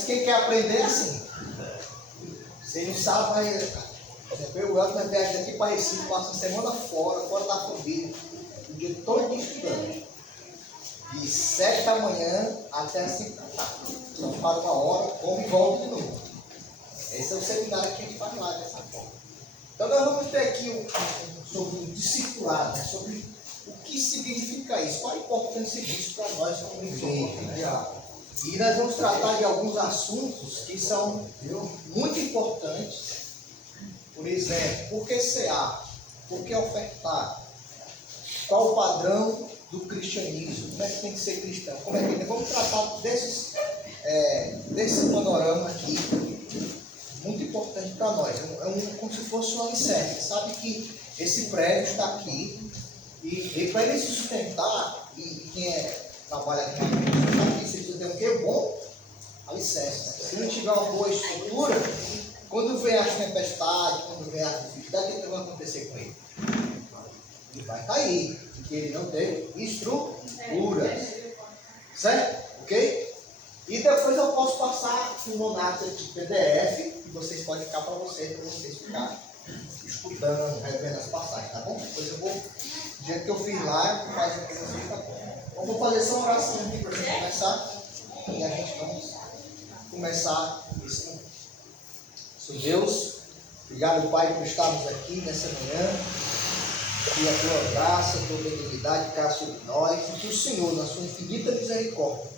Mas quem quer aprender é assim. Você não sabe, mas eu na viagem daqui para Recife, passo a semana fora da família, o dia todo estudando. De 7 da manhã até 5 da tarde. Só para uma hora, como e volta de novo. Esse é o seminário que a gente faz lá dessa forma. Então nós vamos ter aqui sobre o discipulado, né? Sobre o que significa isso, qual a importância disso para nós como igreja. Né? E nós vamos tratar de alguns assuntos que são muito importantes. Por exemplo, por que CA? Por que ofertar? Qual o padrão do cristianismo? Como é que tem que ser cristão? Como é que... Vamos tratar desse panorama aqui, muito importante para nós. Como se fosse um alicerce. Sabe que esse prédio está aqui e para ele se sustentar, e quem trabalha aqui, sabe que você precisa ter um quê? Bom alicerce. Se não tiver uma boa estrutura, quando vem as tempestades, quando vem as dificuldades, o que vai acontecer com ele? Ele vai cair, porque ele não tem estrutura. Certo? Ok? E depois eu posso passar um monato de PDF, que vocês podem ficar para vocês ficarem estudando, revendo as passagens, tá bom? Depois eu vou, do jeito que eu fiz lá, eu faço para vocês, tá bom? Então, vou fazer só uma oração aqui para a gente começar, e a gente vamos começar esse momento. Senhor Deus, obrigado, Pai, por estarmos aqui nessa manhã. Que a tua graça, a tua benignidade caia sobre nós, e que o Senhor, na sua infinita misericórdia,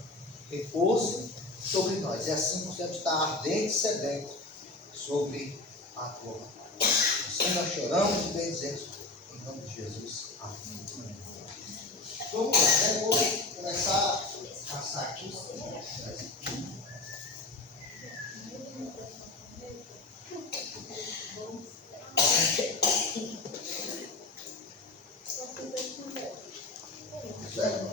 repouse sobre nós. E assim possamos estar ardentes e sedentos sobre a tua vontade. Assim nós choramos e bendizemos em nome de Jesus. Amém. Vamos lá, né? Vou começar a passar aqui. Certo?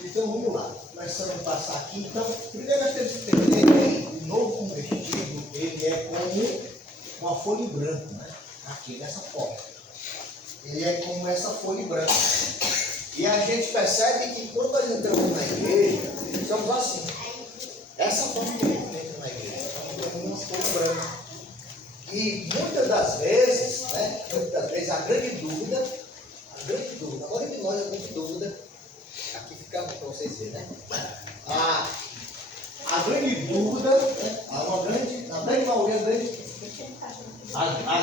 Então vamos lá, começando a passar aqui. Então, primeiro nós temos que entender que o novo convertido, ele é como uma folha em branco, né? Aqui, nessa forma. Ele é como essa folha em branco. E a gente percebe que quando nós entramos na igreja, somos assim. Essa forma que a gente entra na igreja, é como uma folha branca. E muitas das vezes, a grande dúvida, agora de nós a grande dúvida, aqui fica para vocês verem, né? A grande dúvida, né? A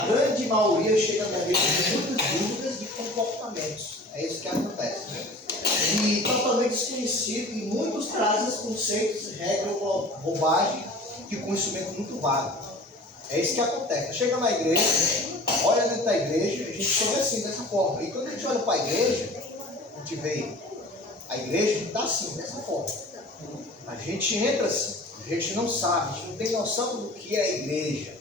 grande maioria chega na igreja com muitas dúvidas de comportamentos. É isso que acontece, né? E totalmente desconhecido, e muitos trazem conceitos, regras, bobagem, de conhecimento muito vago. É isso que acontece. Chega na igreja, olha dentro da igreja, a gente chega assim, dessa forma. E quando a gente olha para a igreja, a gente vê a igreja está assim, dessa forma. A gente entra assim, a gente não sabe, a gente não tem noção do que é a igreja.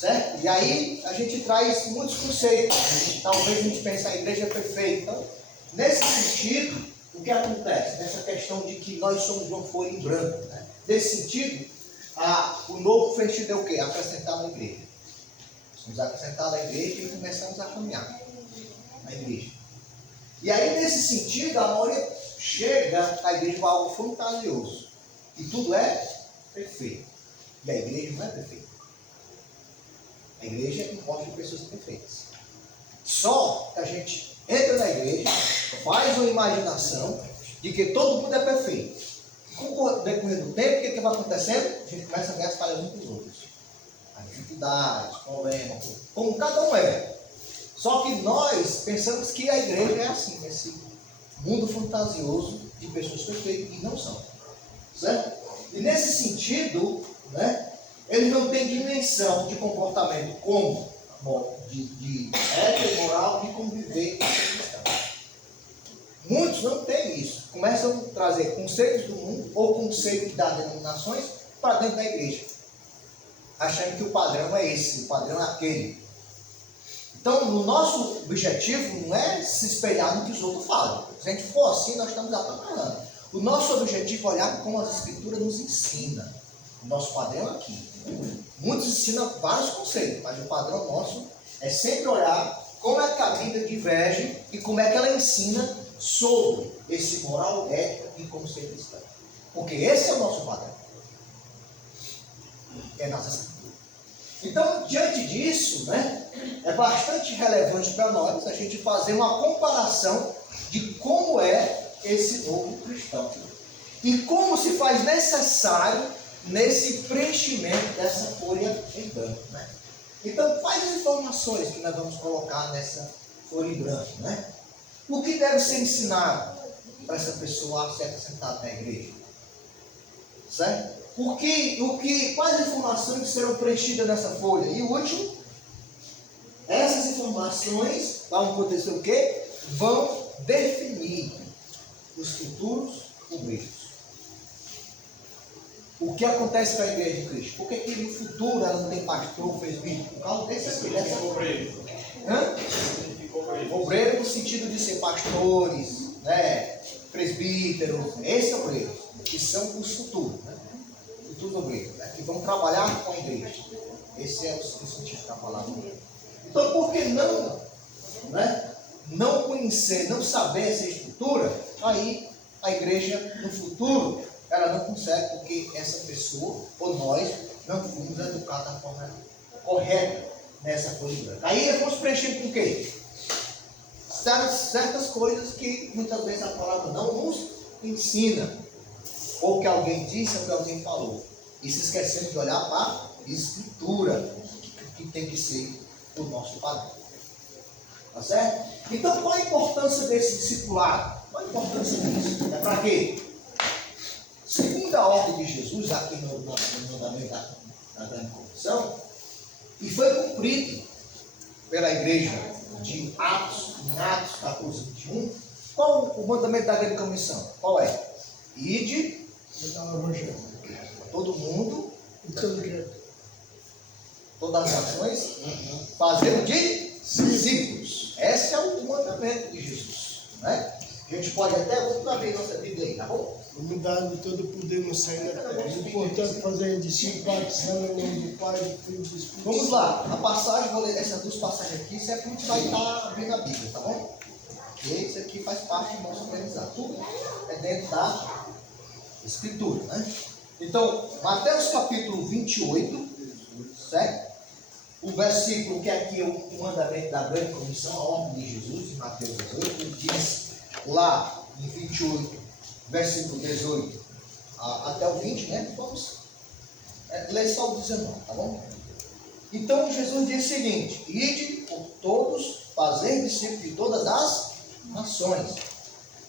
Certo? E aí a gente traz muitos conceitos. Talvez a gente pense a igreja é perfeita. Então, nesse sentido, o que acontece? Nessa questão de que nós somos uma folha em branco. Né? Nesse sentido, o novo convertido é o quê? Acrescentar na igreja. Somos acrescentados na igreja e começamos a caminhar na igreja. E aí, nesse sentido, a maioria chega na igreja com algo fantasioso. E tudo é perfeito. E a igreja não é perfeita. A igreja é composta de pessoas perfeitas. Só que a gente entra na igreja, faz uma imaginação de que todo mundo é perfeito. Com o decorrer do tempo, o que vai acontecendo? A gente começa a ver as falhas uns dos outros. As dificuldades, problemas, como cada um é. Só que nós pensamos que a igreja é assim, esse mundo fantasioso de pessoas perfeitas, e não são. Certo? E nesse sentido, né, ele não tem dimensão de comportamento como de ética e moral de conviver com a cristã. Muitos não têm isso. Começam a trazer conceitos do mundo ou conceitos das denominações para dentro da igreja, achando que o padrão é esse, o padrão é aquele. Então, o nosso objetivo não é se espelhar no que os outros falam. Se a gente for assim, nós estamos atrapalhando. O nosso objetivo é olhar como as escrituras nos ensinam. O nosso padrão é aqui. Muitos ensinam vários conceitos, mas o padrão nosso é sempre olhar como é que a Bíblia diverge e como é que ela ensina sobre esse moral, ética e como ser cristão. Porque esse é o nosso padrão. é nas Escrituras. Então, diante disso, né, é bastante relevante para nós a gente fazer uma comparação de como é esse novo cristão e como se faz necessário nesse preenchimento dessa folha em branco, né? Então, quais as informações que nós vamos colocar nessa folha em branco, né? O que deve ser ensinado para essa pessoa a ser sentada na igreja? Certo? Quais informações serão preenchidas nessa folha? E o último, essas informações vão acontecer o quê? Vão definir os futuros obreiros. O que acontece com a igreja de Cristo? Por que no futuro ela não tem pastor, presbítero? Por causa dessa obreiro. Obreiro no sentido de ser pastores, né? Presbíteros, esses obreiros, que são os futuros, né? Futuros obreiros, né? Que vão trabalhar com a igreja. Esse é o sentido da palavra. Então, por que não, né? Não conhecer, não saber essa estrutura, aí a igreja no futuro ela não consegue, porque essa pessoa, ou nós, não fomos educados da forma correta nessa folha branca. Aí nós vamos preencher com o quê? Certas coisas que muitas vezes a palavra não nos ensina, ou que alguém disse, ou que alguém falou, e se esquecendo de olhar para a Escritura, que tem que ser o nosso padrão. Tá certo? Então, qual a importância desse discipulado? Qual a importância disso? É para quê? Segundo a ordem de Jesus, aqui no mandamento da Grande Comissão, e foi cumprido pela igreja de Atos, em Atos 14, 21, qual o mandamento da Grande Comissão? Qual é? Ide, todo mundo, todas as nações, fazendo de discípulos. Esse é o mandamento de Jesus, né? A gente pode até abrir nossa Bíblia aí, tá bom? Me dando todo o poder no céu e na terra. É importante fazer discípulos, batizando em nome do Pai, do Filho e do Espírito. Vamos lá, a passagem, vou ler essas duas passagens aqui, sempre a gente vai estar abrindo a Bíblia, tá bom? E isso aqui faz parte do nosso aprendizado. Tudo é dentro da Escritura, né? Então, Mateus capítulo 28, certo? O versículo que aqui é o mandamento da Grande Comissão, a ordem de Jesus, em Mateus 18, ele diz lá em 28, versículo 18 até o 20, né? Vamos ler só o 19, tá bom? Então Jesus diz o seguinte: ide por todos, fazer discípulos de todas as nações,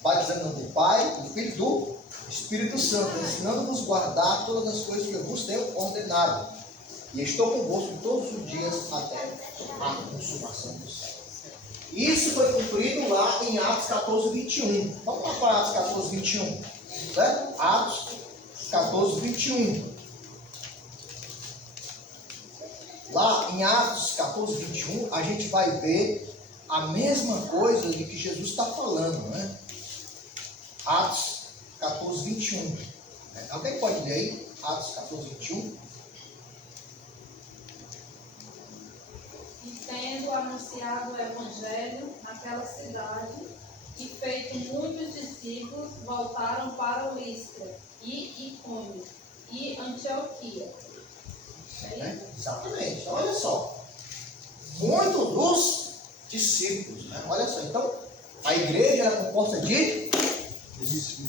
batizando no Pai, do Filho e do Espírito Santo, ensinando-vos a guardar todas as coisas que eu vos tenho ordenado. E estou convosco todos os dias até a consumação do século. Isso foi cumprido lá em Atos 14, 21. Vamos lá para Atos 14, 21. Certo? Atos 14, 21. Lá em Atos 14, 21, a gente vai ver a mesma coisa de que Jesus está falando, né? Atos 14, 21. Alguém pode ler aí? Atos 14, 21. Tendo anunciado o Evangelho naquela cidade e feito muitos discípulos, voltaram para o Listra e Icônio e Antioquia. Exatamente. Olha só. Muitos dos discípulos, né? Olha só. Então, a igreja era composta de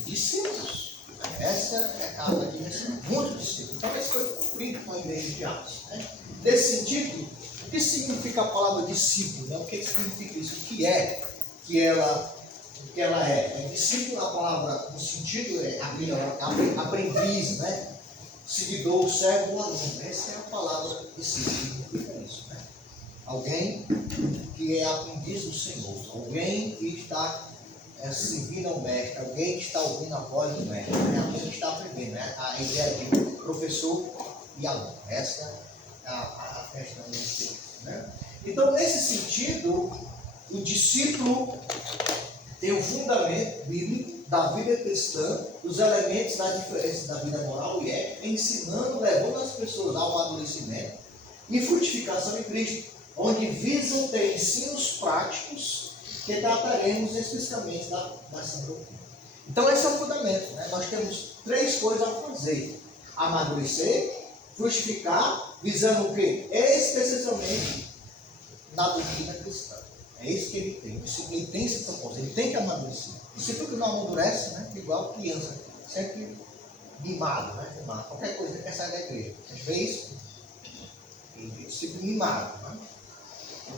discípulos. Essa é a dimensão. Muitos discípulos. Então, isso foi cumprido com a igreja de Atos, né? Nesse sentido, o que significa a palavra discípulo? Né? O que significa isso? O que é que ela é? Discípulo, a palavra, no sentido, é aprendiz, né? Seguidor, servo, aluno. Essa é a palavra discípulo. Significa isso, né? Alguém que é aprendiz do Senhor. Alguém que está servindo ao mestre. Alguém que está ouvindo a voz do mestre. Né? Alguém que está aprendendo. Né? A ideia de professor e aluno. Essa a questão desse, né? Então, nesse sentido, o discípulo tem o fundamento bíblico da vida cristã, os elementos da diferença da vida moral e ética, ensinando, levando as pessoas ao amadurecimento e frutificação em Cristo, onde visam ter ensinos práticos que trataremos especificamente da sã doutrina. Então, esse é o fundamento, né? Nós temos três coisas a fazer: amadurecer, frutificar, visando o quê? Especialmente na doutrina cristã. É isso que ele tem. Ele tem esse propósito, ele tem que amadurecer. Discípulo que não amadurece, né? Igual criança, sempre mimado, né? Mimado. Qualquer coisa quer sair da igreja. A gente vê isso? Discípulo mimado, né?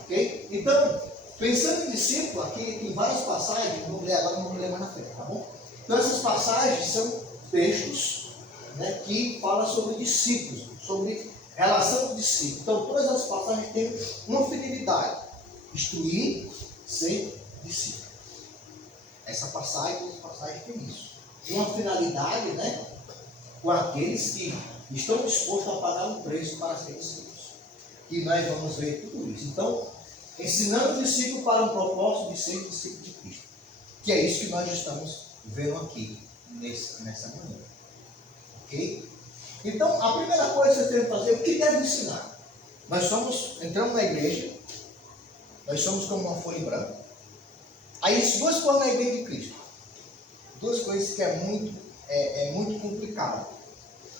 Ok? Então, pensando em discípulo, aqui tem várias passagens, não vou ler agora, não vou ler mais na frente, tá bom? Então, essas passagens são textos, né, que falam sobre discípulos, sobre relação com discípulos. Então, todas as passagens têm uma finalidade: instruir, ser discípulo. Essa passagem tem isso. Uma finalidade, né, com aqueles que estão dispostos a pagar um preço para ser discípulos. E nós vamos ver tudo isso. Então, ensinando o discípulo para um propósito de ser discípulo de Cristo. Que é isso que nós estamos vendo aqui, nessa manhã. Ok? Então, a primeira coisa que você tem que fazer, o que deve ensinar? Entramos na igreja, nós somos como uma folha em branco. Aí, duas coisas na igreja de Cristo. Duas coisas que é muito complicado.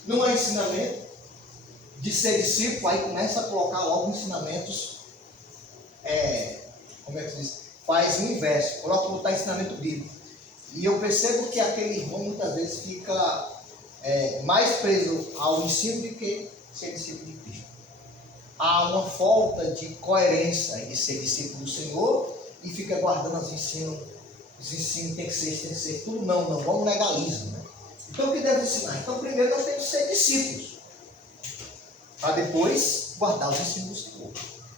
Não é ensinamento de ser discípulo, aí começa a colocar logo ensinamentos, como é que se diz? Faz o inverso, coloca botar ensinamento bíblico. E eu percebo que aquele irmão muitas vezes fica mais preso ao ensino do que ser discípulo de Cristo. Há uma falta de coerência de ser discípulo do Senhor e fica guardando os ensinos tem que ser tudo não, vamos legalismo, né? Então o que deve ensinar? Então primeiro nós temos que ser discípulos, para depois guardar os ensinos do Senhor.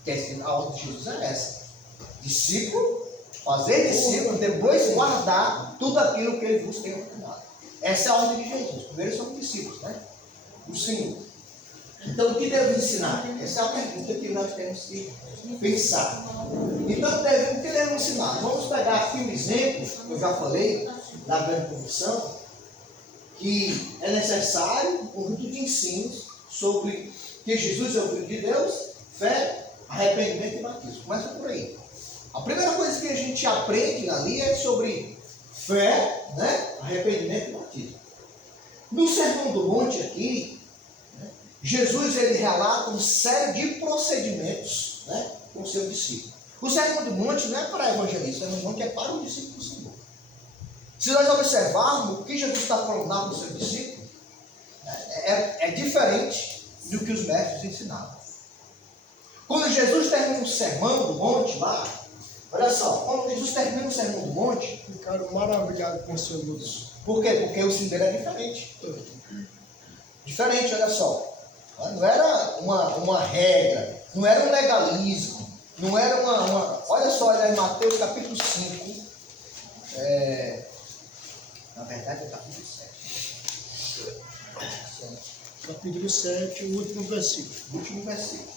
Que a ordem de Jesus é essa: discípulo, fazer discípulo, depois guardar tudo aquilo que ele vos tem ordenado. Essa é a ordem de Jesus. Primeiro somos discípulos, né? Do Senhor. Então o que deve ensinar? Essa é a pergunta que nós temos que pensar. Então o que deve ensinar? Vamos pegar aqui um exemplo que eu já falei da grande comissão, que é necessário um conjunto de ensinos sobre que Jesus é o Filho de Deus, fé, arrependimento e batismo. Começa por aí. A primeira coisa que a gente aprende ali é sobre fé, né, arrependimento e batismo. No Sermão do Monte aqui, né, Jesus ele relata uma série de procedimentos, né, com o seu discípulo. O Sermão do Monte não é para evangelistas, o Sermão do Monte é para o discípulo do Senhor. Se nós observarmos o que Jesus está falando lá para o seu discípulo, é diferente do que os mestres ensinavam. Quando Jesus termina o Sermão do Monte lá, olha só, quando Jesus termina o Sermão do Monte, ficaram maravilhados com o seu luz. Por quê? Porque o ensino dele é diferente. Diferente, olha só. Não era uma regra, não era um legalismo, não era olha só, olha em Mateus capítulo 5, na verdade é capítulo 7. Capítulo 7, o último versículo. O último versículo.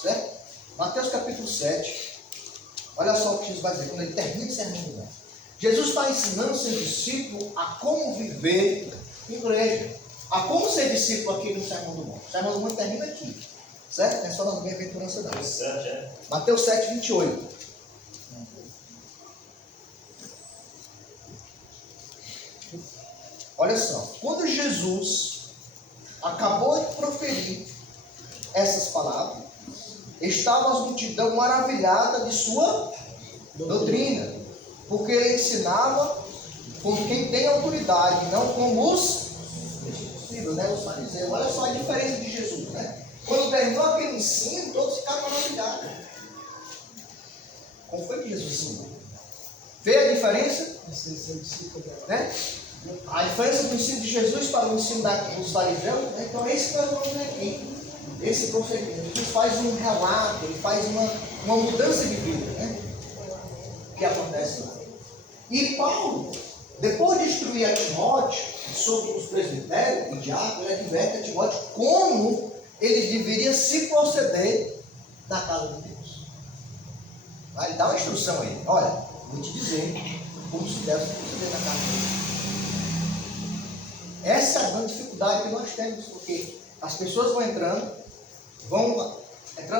Certo? Mateus capítulo 7. Olha só o que Jesus vai dizer quando ele termina o Sermão do Monte. Jesus está ensinando seu discípulo a como viver em igreja. A como ser discípulo aqui no Sermão do Monte. O Sermão do Monte termina aqui. Certo? Não é só na bem-aventurança não. Mateus 7, 28. Olha só. Quando Jesus acabou de proferir essas palavras, estava a multidão maravilhada de sua doutrina, porque ele ensinava com quem tem autoridade, não com os fariseus. Olha só a diferença de Jesus, né? Quando terminou aquele ensino, todos ficaram maravilhados. Como foi que Jesus ensinou? Vê a diferença? Né? A diferença do ensino de Jesus para o ensino dos fariseus, né? Então esse que nós vamos ver aqui. Esse procedimento, ele faz um relato, ele faz uma mudança de vida, né? Que acontece lá. E Paulo, depois de instruir a Timóteo sobre os presbitérios e diáconos, ele adverte a Timóteo como ele deveria se proceder na casa de Deus. Ele dá uma instrução aí. Olha, vou te dizer como se deve se proceder na casa de Deus. Essa é a grande dificuldade que nós temos, porque as pessoas vão entrando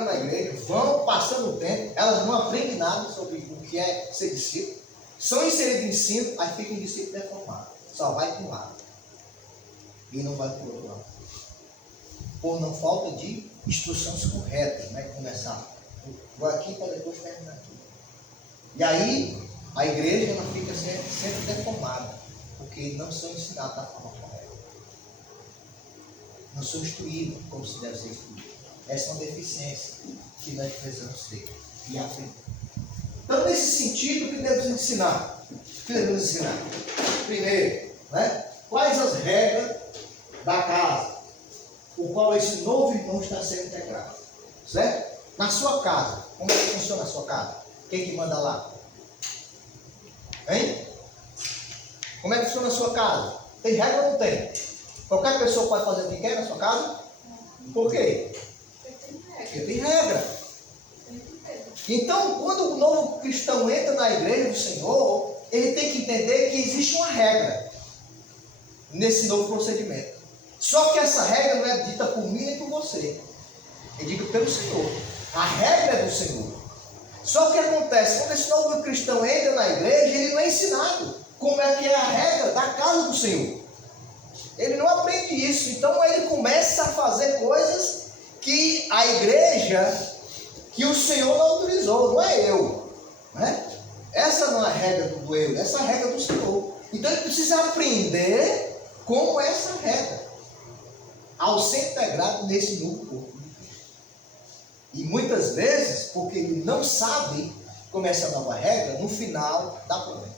na igreja, vão passando o tempo, elas não aprendem nada sobre o que é ser discípulo, são inseridos em ensino, aí fica um discípulo deformado, só vai para um lado e não vai para o outro lado. por não falta de instruções corretas, né? Começar vou aqui para depois terminar aqui. E aí, a igreja ela fica sempre deformada, porque não são ensinados da forma correta. Não são instruídos como se deve ser instruído. Essa é uma deficiência que nós precisamos ter e aprender. Então, nesse sentido, o que devemos ensinar? O que devemos ensinar? Primeiro, né? Quais as regras da casa, o qual esse novo irmão está sendo integrado. Certo? Na sua casa, como é que funciona a sua casa? Quem que manda lá? Hein? Como é que funciona a sua casa? Tem regra ou não tem? Qualquer pessoa pode fazer o que quer na sua casa? Por quê? Porque tem regra. Então, quando o novo cristão entra na igreja do Senhor, ele tem que entender que existe uma regra nesse novo procedimento. Só que essa regra não é dita por mim nem por você. É dita pelo Senhor. A regra é do Senhor. Só que acontece, quando esse novo cristão entra na igreja, ele não é ensinado como é que é a regra da casa do Senhor. Ele não aprende isso. Então ele começa a fazer coisas que a igreja, que o Senhor não autorizou, não é eu. Né? Essa não é a regra do eu, essa é a regra do Senhor. Então ele precisa aprender como é essa regra, ao ser integrado nesse novo corpo. E muitas vezes, porque ele não sabe como é essa nova regra, no final dá problema.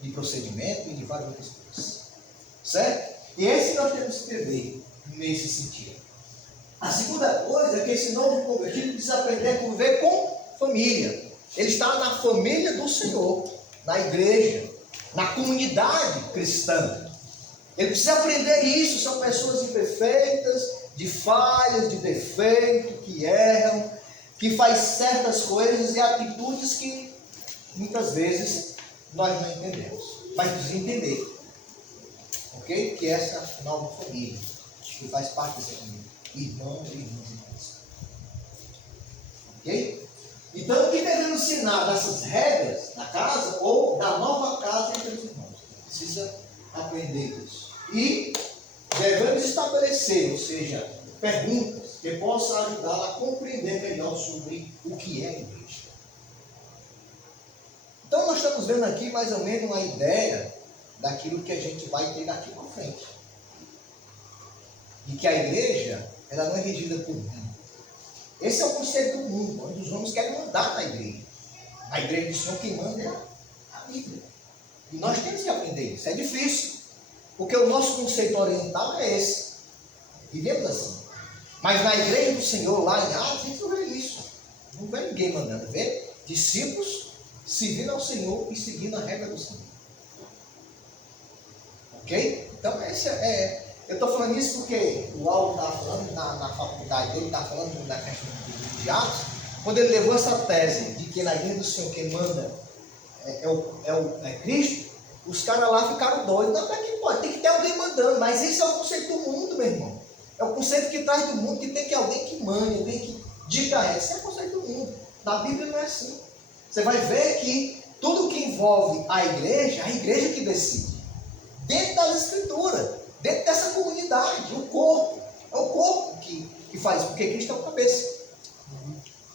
De procedimento e de várias outras coisas. Certo? E esse nós temos que entender nesse sentido. A segunda coisa é que esse novo convertido precisa aprender a conviver com família. Ele está na família do Senhor, na igreja, na comunidade cristã. Ele precisa aprender isso. São pessoas imperfeitas, de falhas, de defeito, que erram, que faz certas coisas e atitudes que muitas vezes nós não entendemos. Mas precisa entender, ok? Que essa nova família, que faz parte dessa família, irmãos e irmãs em Cristo. Ok? Então, o que devemos ensinar dessas regras da casa ou da nova casa entre os irmãos? Precisa aprender isso. E devemos estabelecer, ou seja, perguntas que possam ajudá-la a compreender melhor sobre o que é a igreja. Então, nós estamos vendo aqui mais ou menos uma ideia daquilo que a gente vai ter daqui para frente. E que a igreja, ela não é regida por mim. Esse é o conceito do mundo, onde os homens querem mandar na igreja. Na igreja do Senhor, quem manda é a Bíblia. E nós temos que aprender isso. É difícil, porque o nosso conceito oriental é esse. Vivemos assim. Mas na igreja do Senhor, lá em Atos, a gente não vê isso. Não vê ninguém mandando. Vê discípulos servindo ao Senhor e seguindo a regra do Senhor. Ok? Então, eu estou falando isso porque o Aldo estava falando na faculdade dele, estava falando da questão de Atos, quando ele levou essa tese de que na igreja do Senhor quem manda é Cristo, os caras lá ficaram doidos. Não, é que pode, tem que ter alguém mandando, mas esse é o conceito do mundo, meu irmão. É o conceito que traz do mundo, que tem que alguém que mande, alguém que diga a ela. Esse é o conceito do mundo. Na Bíblia não é assim. Você vai ver que tudo que envolve a igreja que decide. Dentro das escrituras, dentro dessa comunidade, o corpo. É o corpo que faz, porque Cristo é o cabeça.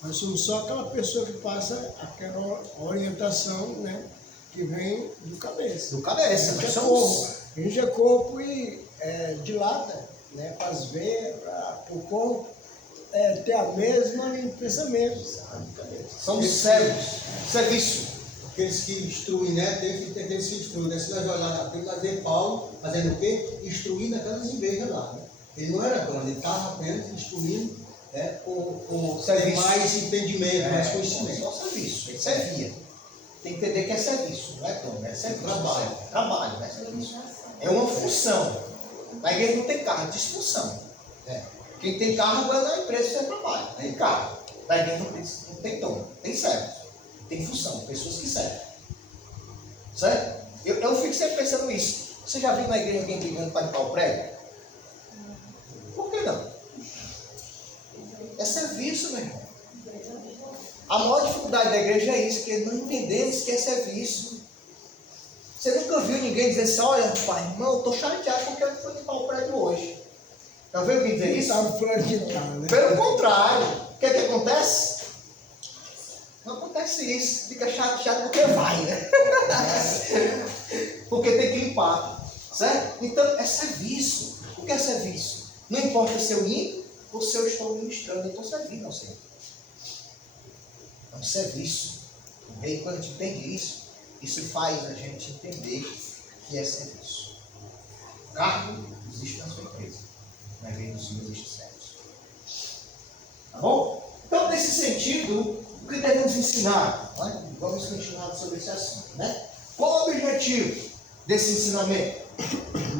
Nós somos só aquela pessoa que passa aquela orientação, né, que vem do cabeça. Do cabeça. A gente é corpo e dilata, né, para as veias, para o corpo ter a mesma pensamento. São servos, serviço. Aqueles que instruem, né? Tem que ter aqueles que instruem, né? Se nós olhar na Bíblia, nós vemos Paulo fazendo o quê? Instruindo aquelas igrejas lá, né? Ele não era dono, ele estava apenas instruindo, né? Com mais entendimento, mais conhecimento. Só serviço, ele servia. Tem que entender que é serviço, não é dono, é serviço. Trabalho, né? Serviço. É uma função. Na igreja não tem carro, diz função. Quem tem carro vai na empresa, você trabalha, tem carro. Na igreja não tem dono, tem servos. Tem função, pessoas que servem. Certo? Eu fico sempre pensando nisso. Você já viu na igreja alguém brigando para limpar o prédio? Por que não? É serviço, meu irmão. A maior dificuldade da igreja é isso, que não entendemos que é serviço. Você nunca viu ninguém dizer assim, olha, pai, irmão, eu estou chateado porque eu não fui limpar o prédio hoje. Está vendo o que dizer isso? Sabe fragmentar, né? Pelo contrário, o que é que acontece? Não acontece isso. Fica chato porque vai, né? Porque tem que limpar. Certo? Então, é serviço. O que é serviço? Não importa se eu limpo ou se eu estou ministrando, eu estou servindo ao Senhor. É um serviço. E quando a gente entende isso faz a gente entender que é serviço. O cargo existe na sua empresa. Na igreja do Senhor existe serviço. Tá bom? Então, nesse sentido, o que devemos ensinar? Né? Vamos continuar sobre esse assunto. Né? Qual o objetivo desse ensinamento?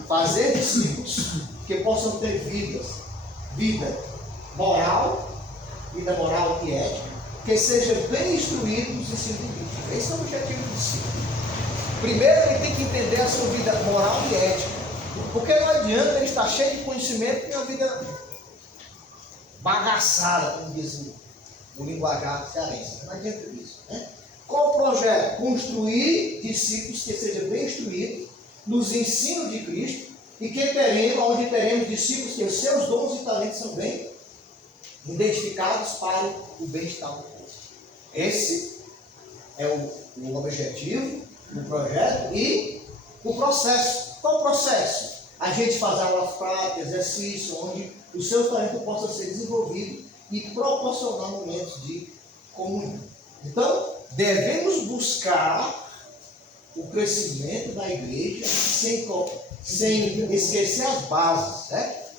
Fazer discípulos que possam ter vida moral e ética, que sejam bem instruídos no ensino de Cristo. Esse é o objetivo do discípulo. Primeiro, ele tem que entender a sua vida moral e ética, porque não adianta ele estar cheio de conhecimento e uma vida bagaçada, como diz o linguajar cearense. Não adianta isso. Né? Qual o projeto? Construir discípulos que sejam bem instruídos nos ensinos de Cristo e onde teremos discípulos que os seus dons e talentos são bem identificados para o bem-estar do povo. Esse é o objetivo, o projeto e o processo. Qual o processo? A gente fazer aulas práticas, exercício, onde o seu talento possa ser desenvolvido e proporcionar momentos de comunhão. Então, devemos buscar o crescimento da igreja sem esquecer as bases, certo?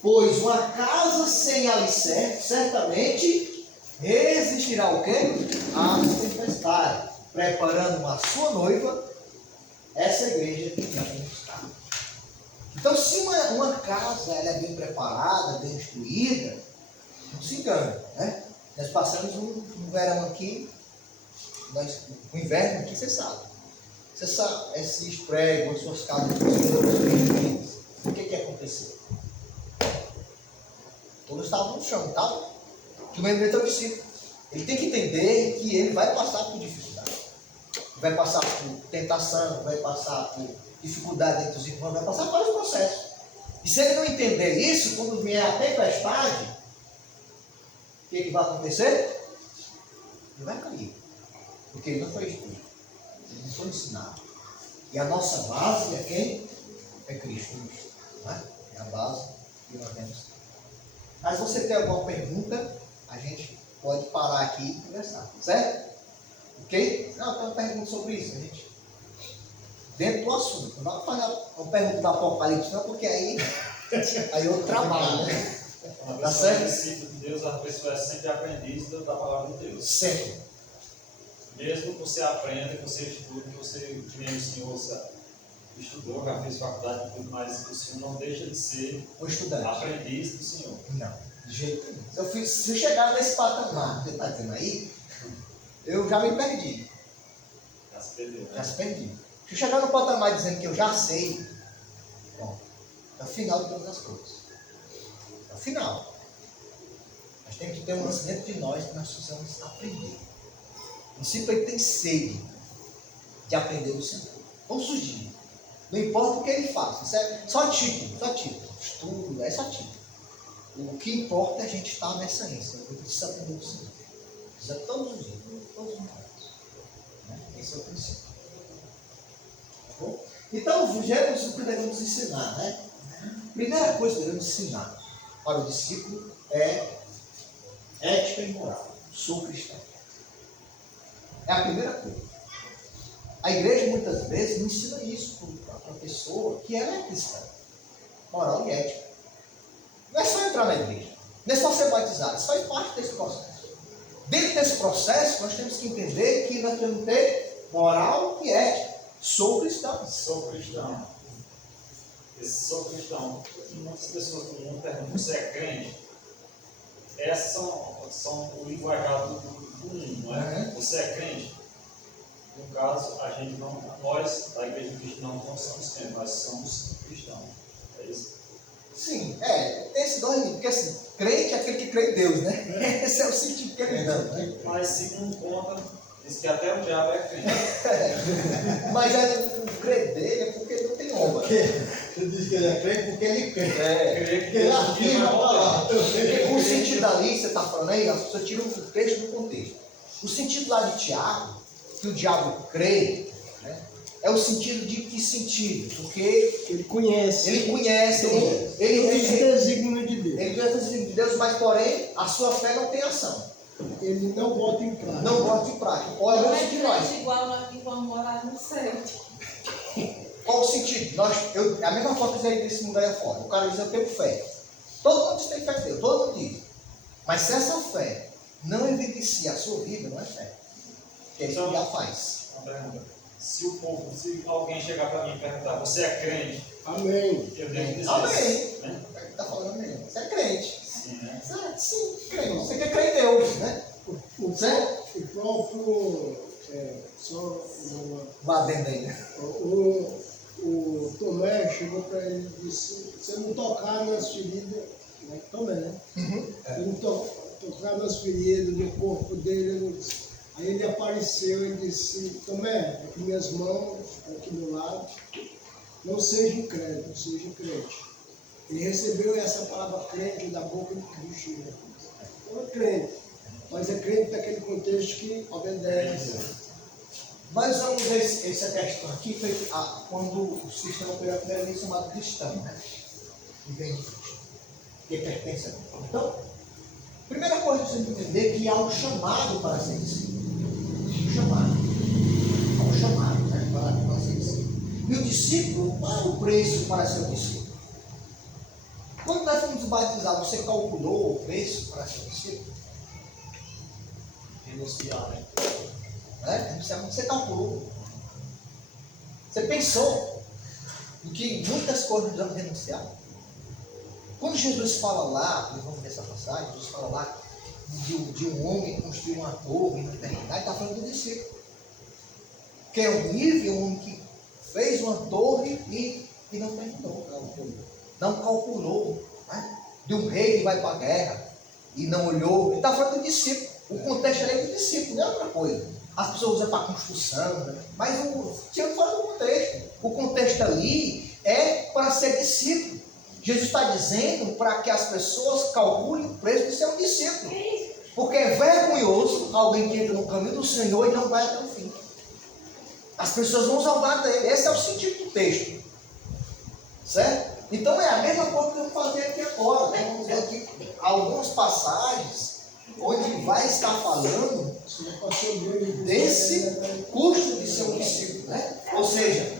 Pois uma casa sem alicerce certamente resistirá o quê? À tempestade, preparando a sua noiva, essa igreja que devemos estar. Então, se uma casa ela é bem preparada, bem instruída, não se engane, né? Nós passamos um verão aqui, um inverno aqui, você sabe. Esses pregos, suas casas, o que aconteceu? Todos estavam no chão, tá? Que o mesmo é o discípulo. Ele tem que entender que ele vai passar por dificuldade. Vai passar por tentação, vai passar por dificuldade entre os irmãos, vai passar por vários processos. E se ele não entender isso, quando vier a tempestade, o que vai acontecer? Ele vai cair. Porque ele não foi instruído. Ele não foi ensinado. E a nossa base é quem? É Cristo. Né? É a base que nós temos. Mas você tem alguma pergunta, a gente pode parar aqui e conversar. Certo? Ok? Não, tem uma pergunta sobre isso. A gente, dentro do assunto. Não vamos fazer uma pergunta do Apocalipse, não, porque aí eu trabalho. Né? Tá certo? Discípulo de Deus, a pessoa é sempre aprendiz da palavra de Deus. Sempre. Mesmo que você aprenda, que você estude, que você, que nem o Senhor estudou, já fez faculdade e tudo mais, o Senhor não deixa de ser O estudante. aprendiz do Senhor. Não, de jeito nenhum. Se eu chegar nesse patamar que você está dizendo aí, eu já me perdi. Já se perdeu, né? Já se perdi. Se eu chegar no patamar dizendo que eu já sei, bom, é o final de todas as coisas. É o final. Nós temos que ter um lance dentro de nós que nós precisamos aprender. O discípulo ele tem sede de aprender do Senhor. Todos os dias. Não importa o que ele faça. Isso é só título. Estudo, é só título. O que importa é a gente estar nessa ência. Eu preciso aprender do Senhor. Precisa todos os dias, todos os momentos. Né? Esse é o princípio. Tá bom? Então, vejamos o que devemos ensinar. Né? Primeira coisa que devemos ensinar para o discípulo é ética e moral. Sou cristão. É a primeira coisa. A igreja muitas vezes não ensina isso para a pessoa que ela é cristã. Moral e ética. Não é só entrar na igreja. Não é só ser batizado. Isso faz parte desse processo. Dentro desse processo, nós temos que entender que nós temos que ter moral e ética. Sou cristão. Sou cristão. Esse sou cristão. Muitas pessoas no mundo perguntam: você é crente? Essas são o linguajar do mundo, não é? Você é crente? No caso, a gente não, nós da Igreja de Cristo não somos crentes, nós somos cristãos. É isso? Sim, tem esses dois níveis. Porque assim, crente é aquele que crê em Deus, né? Esse é o sentido que ele dá, né? Mas segundo conta, diz que até o diabo é crente. Mas o crer dele é porque ele não tem honra. Ele diz que ele é crente porque ele crê. Creio que Ele Deus um dia afirma vai a voltar. palavra. O sentido ali, você está falando aí, as pessoas tiram o texto do contexto. O sentido lá de Tiago, que o diabo crê, né, é o sentido de que sentido? Porque Ele conhece. ele conhece, ele Ele desígnio de Deus. conhece o desígnio de Deus, mas porém a sua fé não tem ação. Ele não bota em prática. Não bota em prática. Olha Não o é de nós. crente igual nós que vamos morar no céu. Qual o sentido? A mesma coisa que eu disse no lugar fora. O cara diz, eu tenho fé. Todo mundo tem fé em Deus, todo mundo diz. Mas se essa fé não evidencia a sua vida, não é fé. Que é isso que já faz. Uma pergunta. Se alguém chegar para mim e perguntar, você é crente? Amém. Eu devo dizer Amém. né? Está falando mesmo. Você é crente. Sim, né? Sim, crente. Você quer crer em Deus, né? O próprio, só Vá dentro aí, né? o Tomé chegou para ele e disse, se eu não tocar nas feridas, né? Tomé, né? Se eu não tocar nas feridas do corpo dele, eu não disse. Aí ele apareceu e disse, Tomé, aqui minhas mãos, aqui do lado, não seja incrédulo, seja crente. Ele recebeu essa palavra crente da boca de Cristo. Então é crente, mas é crente naquele contexto que obedece. Nós vamos ver essa questão aqui, foi quando o sistema foi a primeira vez chamado cristão, né? Que vem de Cristo, que pertence a Deus. Então, primeira coisa que você tem que entender é que há um chamado para ser discípulo. Há um chamado, né? Para ser discípulo. E o discípulo, qual é o preço para ser um discípulo? Quando nós fomos batizados, você calculou o preço para ser discípulo? Renunciar, né? Você calculou. Você pensou do que muitas coisas nós vamos renunciar? Quando Jesus fala lá, nós vamos ver essa passagem, Jesus fala lá de um homem que construiu uma torre na eternidade, está falando do discípulo. Que é horrível um homem que fez uma torre e não terminou. Não calculou. Né? De um rei que vai para a guerra e não olhou. Ele está falando do discípulo. O contexto ali é do discípulo, não é outra coisa. As pessoas usam para construção, né? Mas tirando fora do contexto. O contexto ali é para ser discípulo. Jesus está dizendo para que as pessoas calculem o preço de ser um discípulo. Porque é vergonhoso alguém que entra no caminho do Senhor e não vai até o fim. As pessoas vão zombar dele. Esse é o sentido do texto. Certo? Então é a mesma coisa que vamos fazer aqui agora. Né? Vamos ver aqui algumas passagens onde vai estar falando desse custo de ser um discípulo. Né? Ou seja,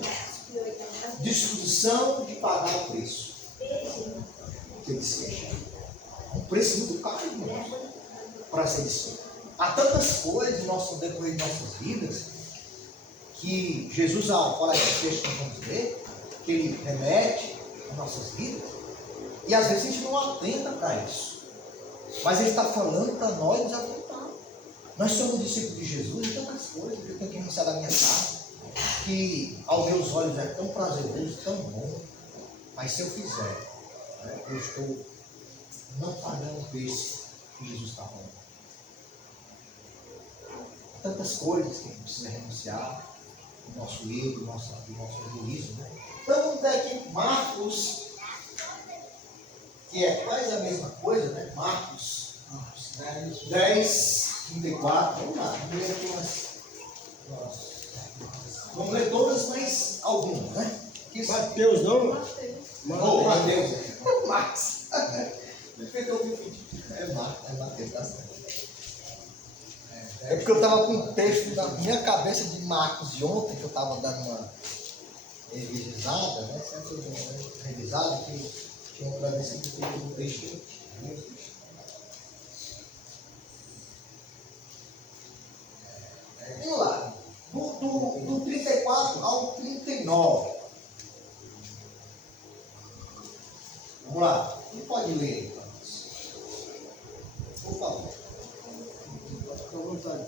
disposição de pagar o preço. Tem que ser. É um preço muito caro, irmãos, para ser discípulo. Há tantas coisas no decorrer de nossas vidas que Jesus, ao falar esse texto que nós vamos ver, que ele remete às nossas vidas, e às vezes a gente não atenta para isso. Mas ele está falando para nós nos atentar. Nós somos discípulos de Jesus e tantas coisas. Eu tenho que renunciar da minha casa, que aos meus olhos é tão prazeroso, tão bom, mas se eu fizer, né, eu estou não pagando o preço que Jesus está falando. Tantas coisas que a gente precisa renunciar, o nosso erro, o nosso egoísmo. Né? Então vamos ver aqui Marcos, que é quase a mesma coisa, né? Marcos 10, 34. Vamos lá, vamos ler aqui vamos ler todas, mas algumas, né? Mateus não? Mateus. Marcos. É Mateus, tá certo. É porque eu estava com um texto na minha cabeça de Marcos de ontem, que eu estava dando uma revisada, né? Sempre eu dou uma revisada, que tinha uma vez que eu do texto. Vamos lá. Do 34 ao 39. Vamos lá. Quem pode ler aí para nós? Por favor. Fica à vontade.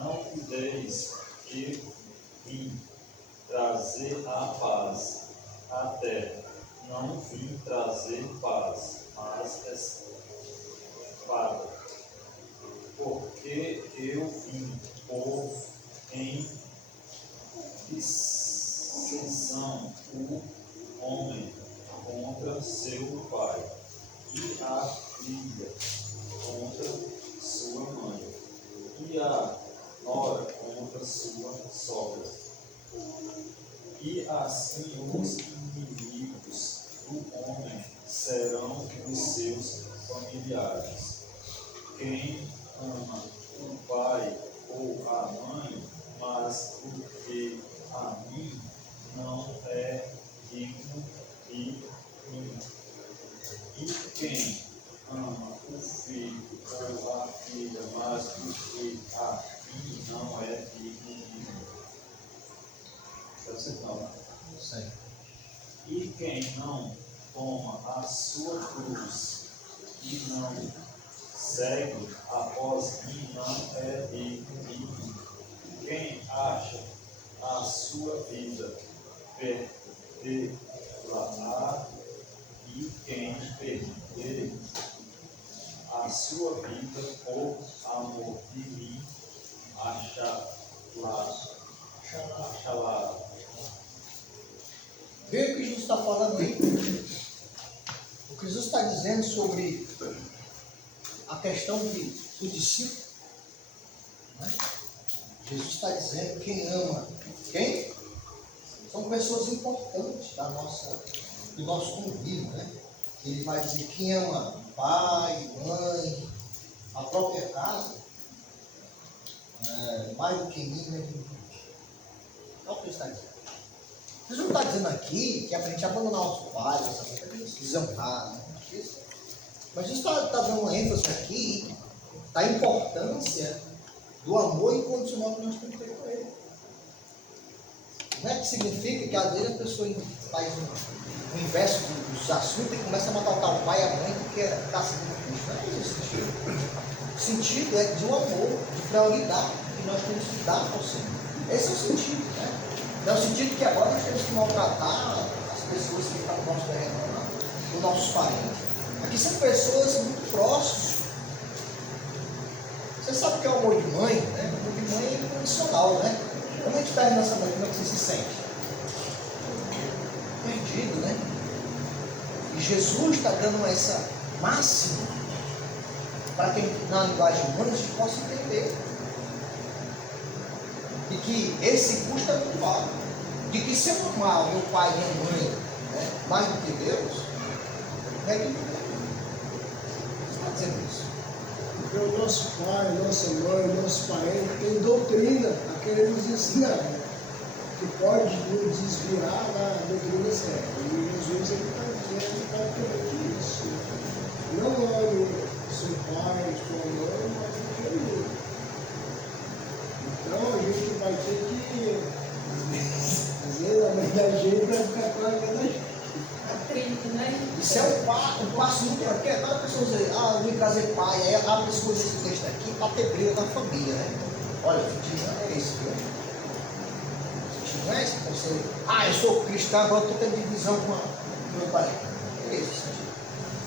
Não cuideis que vim trazer a paz à terra. Não vim trazer paz, mas espada. Porque eu vim pôr em dissensão o homem contra seu pai, e a filha contra sua mãe, e a nora contra sua sogra. E assim os inimigos do homem serão os seus familiares. Quem ama o pai ou a mãe, mas o que a mim não é digno de mim. E quem ama o filho ou a filha, mas o que a mim não é digno de mim. Sim. E quem não toma a sua cruz e não segue após mim não é digno de mim. Quem acha a sua vida perderá, e quem perder a sua vida por amor de mim achará. Veja o que Jesus está falando aí. O que Jesus está dizendo sobre a questão do discípulo. Né? Jesus está dizendo quem ama. Quem? São pessoas importantes do nosso convívio. Né? Ele vai dizer quem ama pai, mãe, a própria casa, mais do que mim, né? É o que ele está dizendo. Jesus não está dizendo aqui que é para a gente abandonar os pais, desonrar, né? Mas Jesus está dando uma ênfase aqui da importância do amor incondicional que nós temos que ter com ele. Não é que significa que às vezes a pessoa faz o inverso dos assuntos e começa a maltratar o pai e a mãe porque está seguindo Cristo. Não é esse o sentido. O sentido é de um amor, de prioridade que nós temos que dar ao Senhor. Esse é o sentido, né? Não é o sentido que agora nós temos que maltratar as pessoas que estão no nosso terreno, os nossos parentes. Aqui são pessoas muito próximas. Você sabe o que é o amor de mãe, né? O amor de mãe é incondicional, né? Como a gente perde nossa mãe, como é que você se sente? Perdido, né? E Jesus está dando essa máxima para que na linguagem humana a gente possa entender. De que esse custo é muito alto. De que se eu amar o meu pai e minha mãe, né, mais do que Deus, não é que Deus está dizendo isso. Porque o nosso pai, nossa mãe, nosso parente tem doutrina a querer nos ensinar, né? Que pode nos desviar da doutrina certa. E Jesus ele está dizendo praticamente isso. Não ame seu pai, sua mãe, mas o que ele. Então a gente vai ter que fazer a mãe da gente para ficar com a mãe da gente. Né? Isso é um passo muito porque cada pessoa diz, eu vim trazer pai, aí a pessoa diz esse texto aqui para ter briga na família, né? Olha, o sentido não é esse, viu? O sentido não é esse, você, eu sou cristão, agora estou tendo divisão com o meu pai. Não é esse o sentido.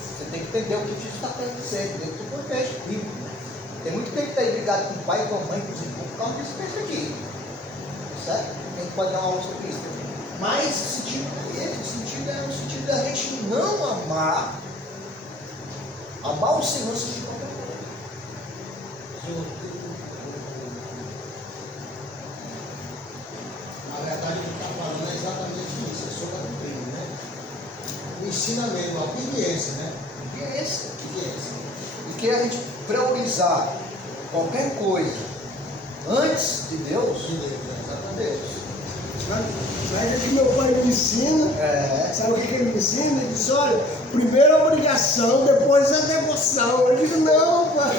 Você tem que entender o que Jesus está querendo dizer, dentro do contexto bíblico. Tem muito tempo que está ligado com o pai e com a mãe, inclusive, por causa desse texto aqui. Certo? A gente pode dar uma aula sobre isso também. Mas o sentido é esse, o sentido é o sentido da gente não amar o Senhor sem de qualquer coisa. Na verdade, o que está falando é exatamente isso, é sobre a doutrina, né? O ensinamento, a obediência, né? Obediência. E que a gente priorizar qualquer coisa antes de Deus, Exatamente. Mas é que meu pai me ensina, sabe o que ele me ensina? Ele diz, olha, primeiro a obrigação, depois a devoção. Eu digo, não, pai,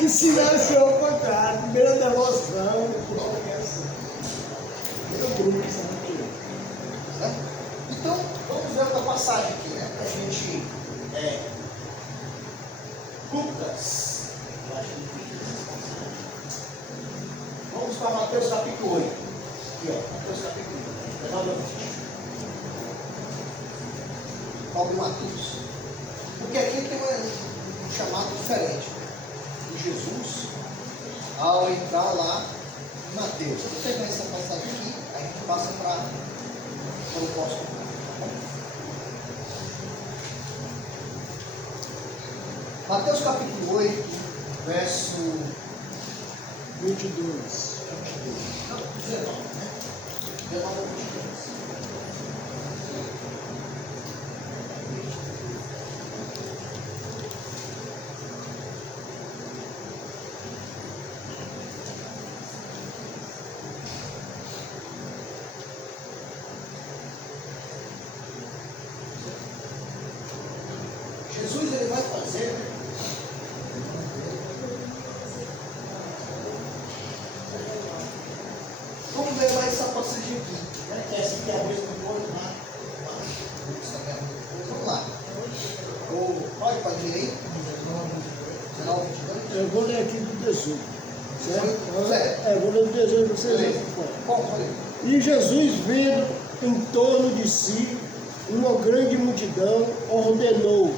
ensinar o senhor ao contrário, primeiro a devoção, depois a obrigação. Eu brinco, sabe o que? Então, vamos ver outra passagem aqui, né? Para a gente. Lucas. Eu acho que vamos para Mateus capítulo 8. Aqui, ó. Mateus capítulo 8. Levanta o Paulo Mateus. Porque aqui tem um chamado diferente. De Jesus, ao entrar lá em Mateus. Vou pegar essa passagem aqui, a gente passa para o próximo. Mateus capítulo 8, verso 22. 19, né? 19 a 22. Jesus ele vai fazer vamos ver mais essa passagem aqui, né? Que essa aqui é a mesma coisa, vamos lá. Pode ler aí? 19, 22. Eu vou ler aqui do 18. Certo? Certo. Vou ler do 18 para vocês verem. Qual foi? E Jesus, vendo em torno de si uma grande multidão, ordenou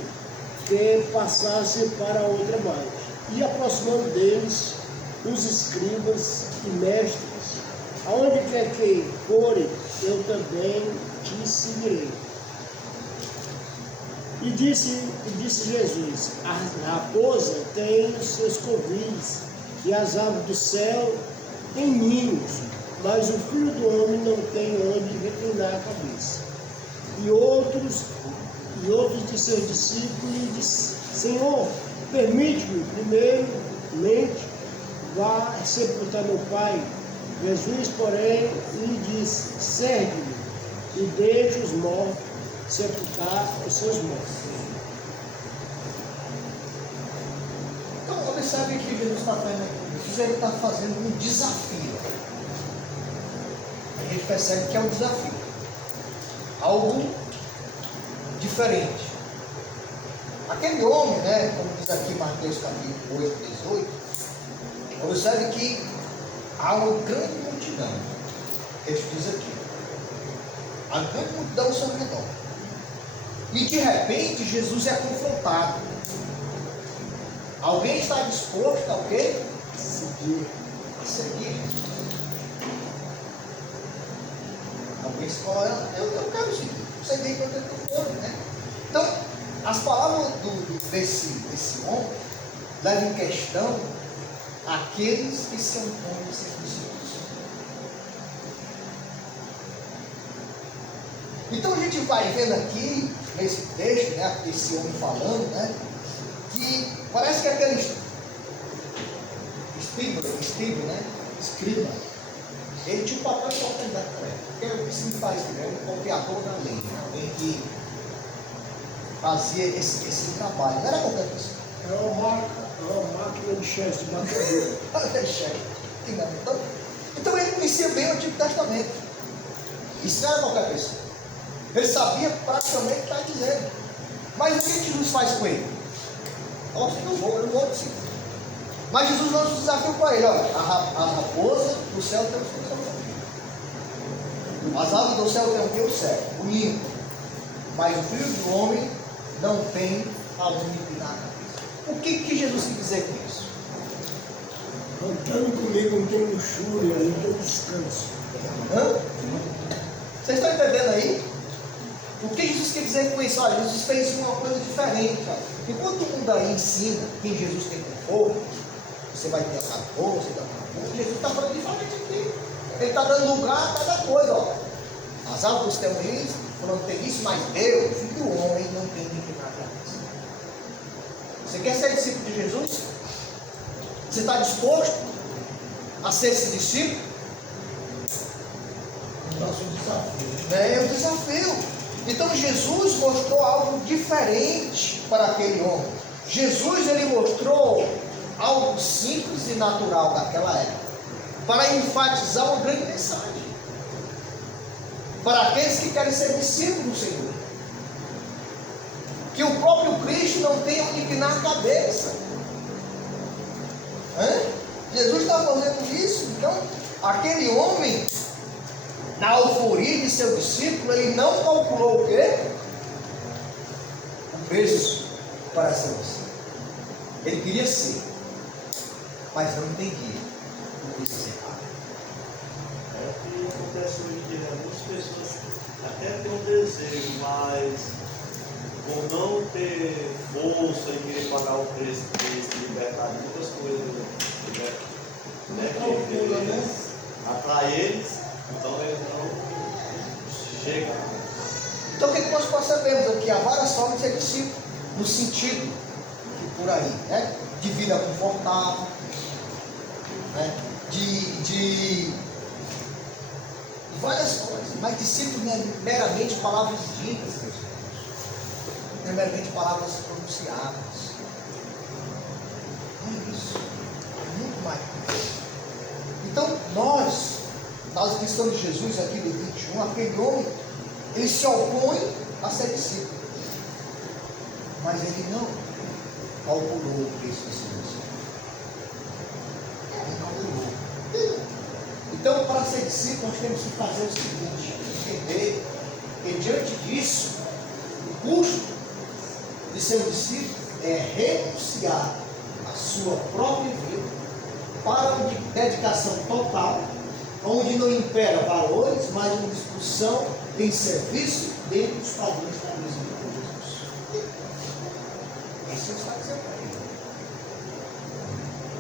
que passasse para a outra margem. E aproximando deles, os escribas e mestres, aonde quer que forem, eu também te seguirei. E disse Jesus, a raposa tem os seus covis, e as aves do céu têm ninhos, mas o Filho do Homem não tem onde reclinar a cabeça. E outros de seus discípulos lhe disseram, Senhor, permite-me primeiramente vá sepultar meu pai. Jesus, porém, lhe disse, segue-me e deixe os mortos sepultar os seus mortos. Então, observe que Jesus está fazendo aqui. Jesus ele está fazendo um desafio. A gente percebe que é um desafio. Algo diferente. Aquele homem, né, como diz aqui Mateus capítulo 8, 18, observe que há uma grande multidão. Ele diz aqui. A grande multidão ao seu redor. E de repente Jesus é confrontado. Alguém está disposto a o quê? Seguir. A seguir. Alguém escolhe, eu quero seguir. Você vem quando eu for, né? Então, as palavras desse homem levam em questão aqueles que se opõem a ser discípulos. Então a gente vai vendo aqui, nesse texto, né, esse homem falando, né, que parece que aquele escriba, ele tinha um papel importante naquela época, porque o que significa isso? Era um copiador da lei, né, alguém que fazia esse trabalho, não era qualquer pessoa. É uma máquina de chefe, de matador. Então ele conhecia bem o Antigo Testamento. Isso não era qualquer pessoa. Ele sabia praticamente o que está dizendo. Mas o que Jesus faz com ele? Eu não vou seguir. Mas Jesus lança um desafio para ele. Olha, a raposa do céu tem o seu. As aves do céu tem o que? O céu, o ninho. Mas o Filho do Homem não tem aonde inclinar a cabeça. O que Jesus quis dizer com isso? Contando comigo não tem luxúria, não tem descanso. Vocês estão entendendo aí? O que Jesus quer dizer com isso? Olha, Jesus fez uma coisa diferente. Olha. Enquanto o mundo aí ensina quem Jesus tem conforto, você vai ter a raposa, você vai ter a raposa. Jesus está falando diferente aqui. Ele está dando lugar a cada coisa. Ó. As aves dos céus falando tem isso, mas eu, Filho do Homem, não tenho ninguém na cabeça. Você quer ser discípulo de Jesus? Você está disposto a ser esse discípulo? É um desafio. Então Jesus mostrou algo diferente para aquele homem. Jesus ele mostrou algo simples e natural daquela época, para enfatizar uma grande mensagem para aqueles que querem ser discípulos do Senhor, que o próprio Cristo não tem onde inclinar a cabeça. Jesus está fazendo isso. Então aquele homem, na euforia de seu discípulo, ele não calculou o quê? O preço para ser discípulo. Ele queria ser, mas não entendia o que ser. É o que acontece hoje em dia. Algumas pessoas até têm um desejo, mas com por não ter força e querer pagar o preço de se libertar de muitas coisas, né? Que eles atrai eles, então eles não chegam. Então o que nós percebemos aqui? Há várias formas de ser discípulo, no sentido que por aí, né? De vida confortável, né? De várias coisas, mas discípulo não é meramente palavras ditas, meus irmãos. Não é meramente palavras pronunciadas. Não é isso. É muito mais que isso. Então, nós cristãos de Jesus, aqui do 21, aquele homem, ele se opõe a ser discípulo. Mas ele não calculou o preço de ser discípulo. Ele calculou. Então, para ser discípulo, nós temos que fazer o seguinte: entender que diante disso, o custo de ser um discípulo é renunciar a sua própria vida para uma dedicação total, onde não impera valores, mas uma discussão em serviço dentro dos padrões da mesma de Jesus. Isso está dizendo para ele.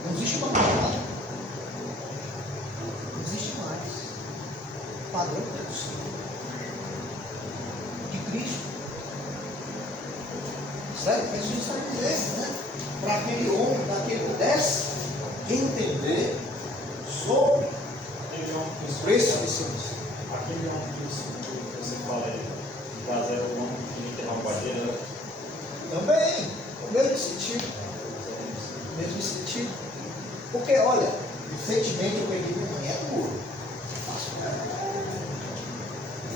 Não existe uma palavra. Não existe mais. O padrão é do Senhor. De Cristo. Sério? Jesus está dizendo, né? Para aquele homem, para que ele pudesse entender sobre o preço de ser discípulo. Aquele homem que você fala aí, no caso era o homem que interromperia, né? Também, no mesmo sentido. No mesmo sentido. Porque, olha, recentemente eu peguei uma manhã dura. Fácil, né?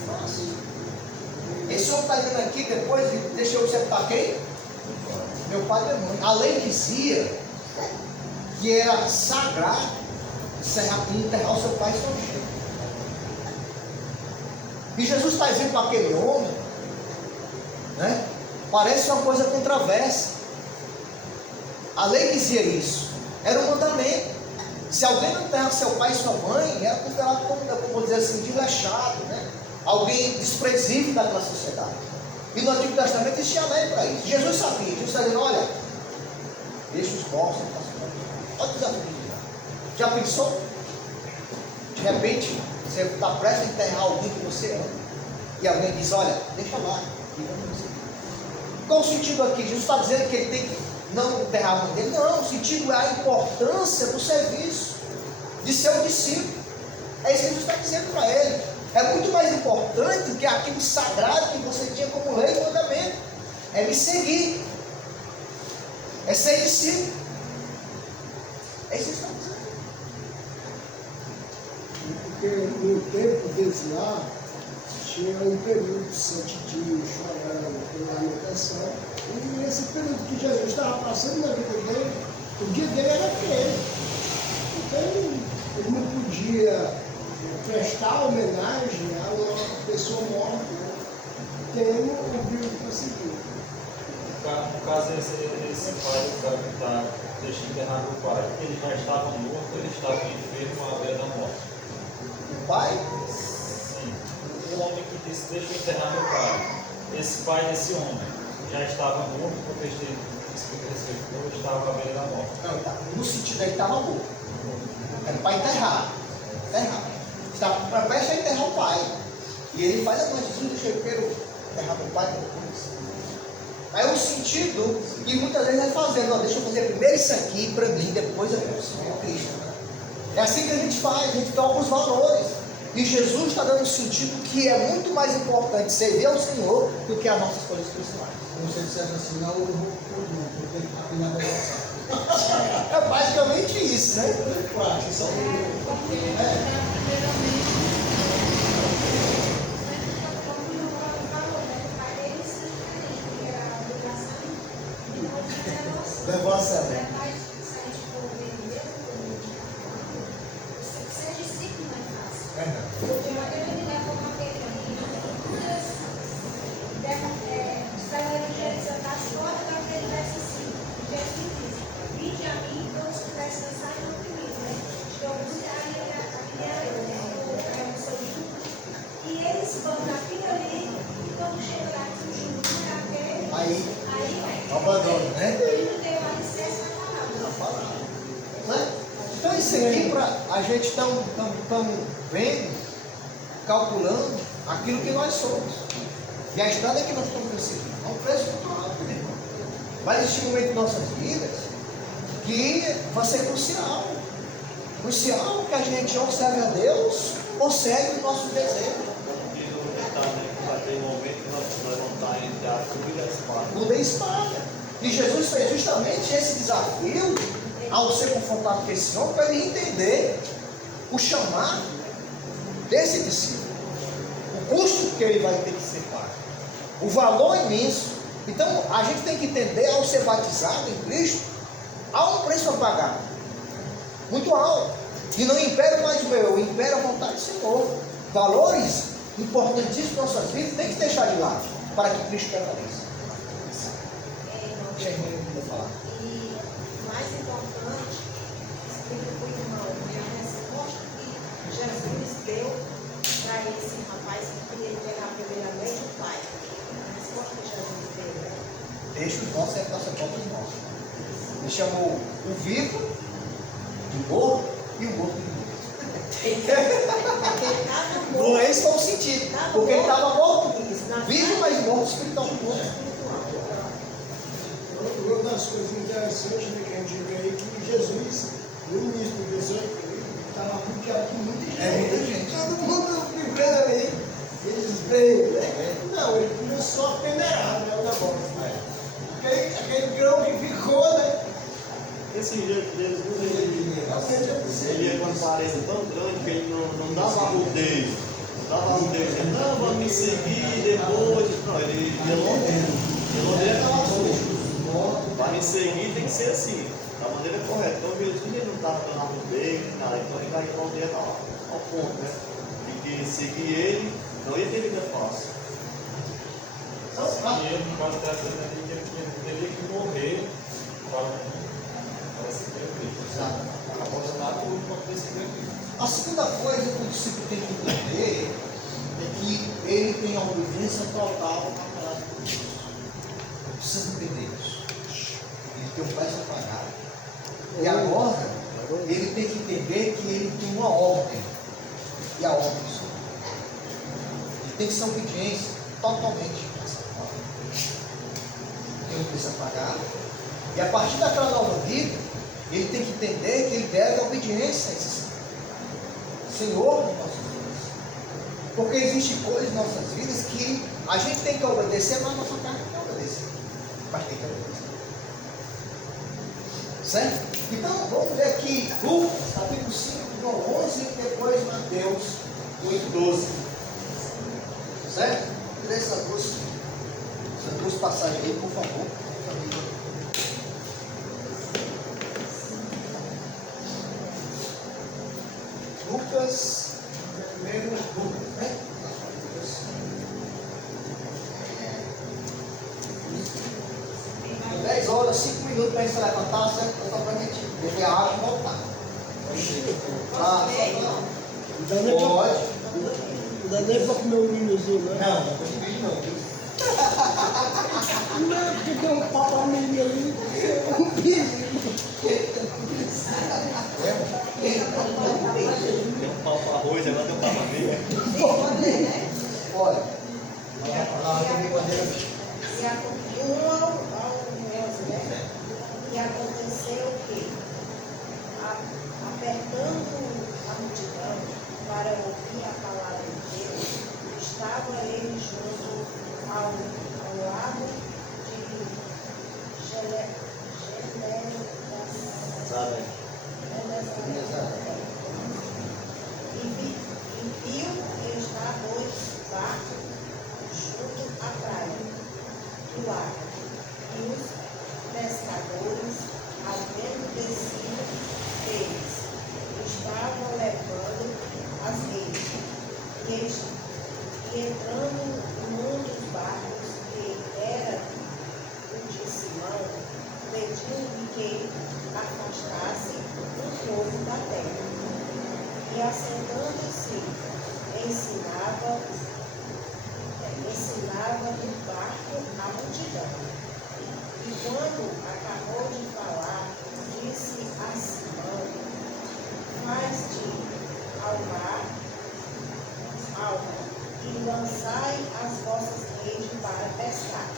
Fácil. Esse homem está dizendo aqui, depois, deixa eu observar quem? Meu pai e minha mãe. A lei dizia que era sagrado enterrar o seu pai e sua mãe. E Jesus está dizendo para aquele homem, né? Parece uma coisa controversa. A lei dizia isso, era um mandamento. Se alguém não enterrar seu pai e sua mãe, era considerado como, vou dizer assim, desleixado, né? Alguém desprezível daquela sociedade. E no Antigo Testamento existia a lei para isso. Jesus sabia, Jesus está dizendo: olha, deixa os mortos. Olha o desafio. Já pensou? De repente, você está prestes a enterrar alguém que você ama, e alguém diz: olha, deixa lá. Qual o sentido aqui? Jesus está dizendo que ele tem que não enterrar a mãe dele? Não, o sentido é a importância do serviço, de ser um discípulo. É isso que Jesus está dizendo para ele. É muito mais importante do que aquilo sagrado que você tinha como lei e mandamento. É me seguir. É ser discípulo. É isso que está dizendo. Porque no tempo deles lá, tinha um período de 7 dias chorando pela alimentação. E esse período que Jesus estava passando na vida dele, o dia dele era aquele. Então ele não podia prestar homenagem a uma pessoa morta, né? Tendo o vivo para seguir. No caso, esse pai, o cara que está deixando enterrar o pai, ele já estava morto, ele estava enfermo à beira da morte. O pai? Sim. O homem que disse: deixa eu enterrar meu pai. Esse pai desse homem já estava morto, porque ele estava à beira da morte. Não, tá. No sentido ele estava morto. Era para enterrar. Estava prestes a enterrar o pai. E ele faz a noite: deixa eu enterrar meu pai depois. Aí o sentido, e muitas vezes é fazendo: ó, deixa eu fazer primeiro isso aqui para mim, depois eu vou Cristo. É assim que a gente faz, a gente toca os valores. E Jesus está dando um sentido que é muito mais importante servir ao Senhor do que as nossas coisas pessoais. Como se ele dissesse assim: não, eu não vou porque ele está aqui na verdade. É basicamente isso, né? Levou a sério. Aí, abandono, né? Né? Então isso aqui, a gente está vendo, calculando aquilo que nós somos. E a estrada que nós estamos perseguindo é um preço muito alto, meu irmão. Vai existir um momento em nossas vidas que vai ser crucial. Crucial que a gente ou serve a Deus ou segue o nosso desejo. Diz o ditado, né, que vai ter um momento que nós vamos estar entre a cruz e a espada. Tudo é espada. E Jesus fez justamente esse desafio ao ser confrontado com esse homem para ele entender o chamado desse discípulo, o custo que ele vai ter que ser pago, o valor imenso. Então a gente tem que entender, ao ser batizado em Cristo, há um preço a pagar muito alto, e não impera mais o meu, impera a vontade do Senhor. Valores importantíssimos em nossas vidas tem que deixar de lado para que Cristo prevaleça. Falar. E mais importante, explica para o irmão, é a resposta que Jesus deu para esse rapaz que queria pegar primeiramente o pai. A resposta que Jesus deu, né? Deixa os nossos é nossa própria mão. Ele chamou o vivo de morto e o morto de vivo. Não é esse foi o sentido, porque ele estava morto, vivo, mas morto espiritualmente. Uma das coisas interessantes, né, que a gente vê aí, que Jesus, no início do 18, estava rodeado de muita gente. Muita gente. Todo mundo vivendo ali. Eles veio, né? Não, ele começou a peneirar, né, o negócio. Aquele grão que ficou, né? Esse Jesus, ele é com aparência tão grande que ele não dava rodeio. Não dava rodeio, dizendo, não, vamos me seguir depois. Não, ele ia longe aquela coisa. Para me seguir tem que ser assim, da maneira correta. Então Jesus ele não estava dando rodeio, nada. Então ele vai responder ao ponto, né? De que seguir ele não ia ter vida fácil. E ele, no caso dessa, ele teria que morrer para seguir a Cristo. Apostolar tudo para poder seguir a Cristo. A segunda coisa que o discípulo tem que entender é que ele tem a obediência total à palavra de Deus. Precisa entender isso. Ele tem um preço a pagar. E agora, ele tem que entender que ele tem uma ordem. E a ordem do Senhor. Ele tem que ser obediência totalmente a essa palavra. Tem um preço a pagar. E a partir daquela nova vida, ele tem que entender que ele deve a obediência a esse Senhor de nossas vidas. Porque existem coisas em nossas vidas que a gente tem que obedecer, mas a nossa carne não quer obedecer. Mas tem que obedecer. Certo? Então, vamos ver aqui Lucas, capítulo 5, João 11, e depois Mateus 8, 12. Certo? Vamos ler essas duas passagens aí, por favor. Lucas, primeiro Lucas, né? 10 horas, 5 minutos para a gente se levantar, certo? Só para a gente beber a água e voltar. Pode. Não dá nem para comer um milhozinho, né? Não, não estou de vídeo não, viu? Não, porque tem um papo a milho ali, um milho. Tem um pau para arroz, agora tem um pau para milho. Pode. E aconteceu que, apertando a multidão para ouvir a palavra de Deus, estava ele junto ao lado de Genésio. E viu que está 2 barcos junto à praia do lago. E os pescadores, havendo descido deles, estavam levando as redes. E entrando num dos barcos, que era o de Simão, pediu-lhe que afastasse o povo da terra. E assentando-se, ensinava no barco a multidão. quando acabou de falar, disse a Simão: faz-te ao mar alto e lançai as vossas redes para pescar.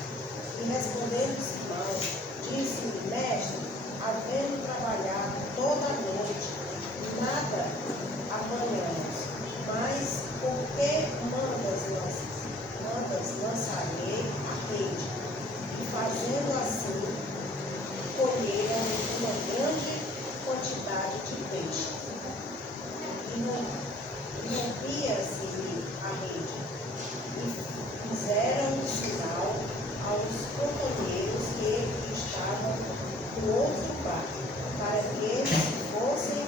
E respondendo Simão, disse-lhe: mestre, havendo trabalhado toda a noite, nada apanhamos, mas por que mandas lançarei a rede? E fazendo assim, colheram uma grande quantidade de peixes. E rompia-se-lhe a rede. E fizeram um sinal aos companheiros que estavam no outro barco, para que eles fossem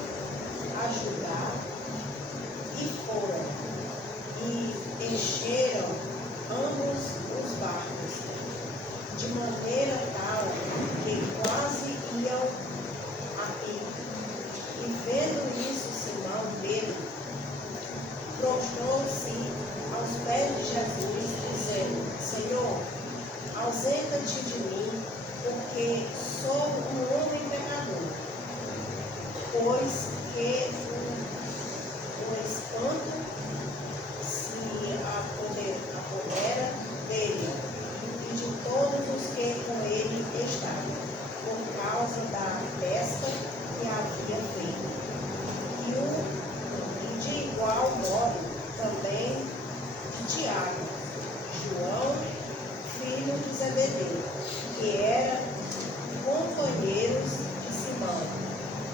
ajudar, e foram, e encheram ambos os barcos, de maneira tal que quase iam a pique. E vendo isso, Simão Pedro prostrou-se aos pés de Jesus, dizendo: Senhor, ausenta-te de mim, porque sou um homem pecador. Pois que o espanto se apodera dele e de todos os que com ele estavam, por causa da festa que havia feito. E de igual modo também de Tiago, João, filho de Zebedeu, que eram companheiros de Simão.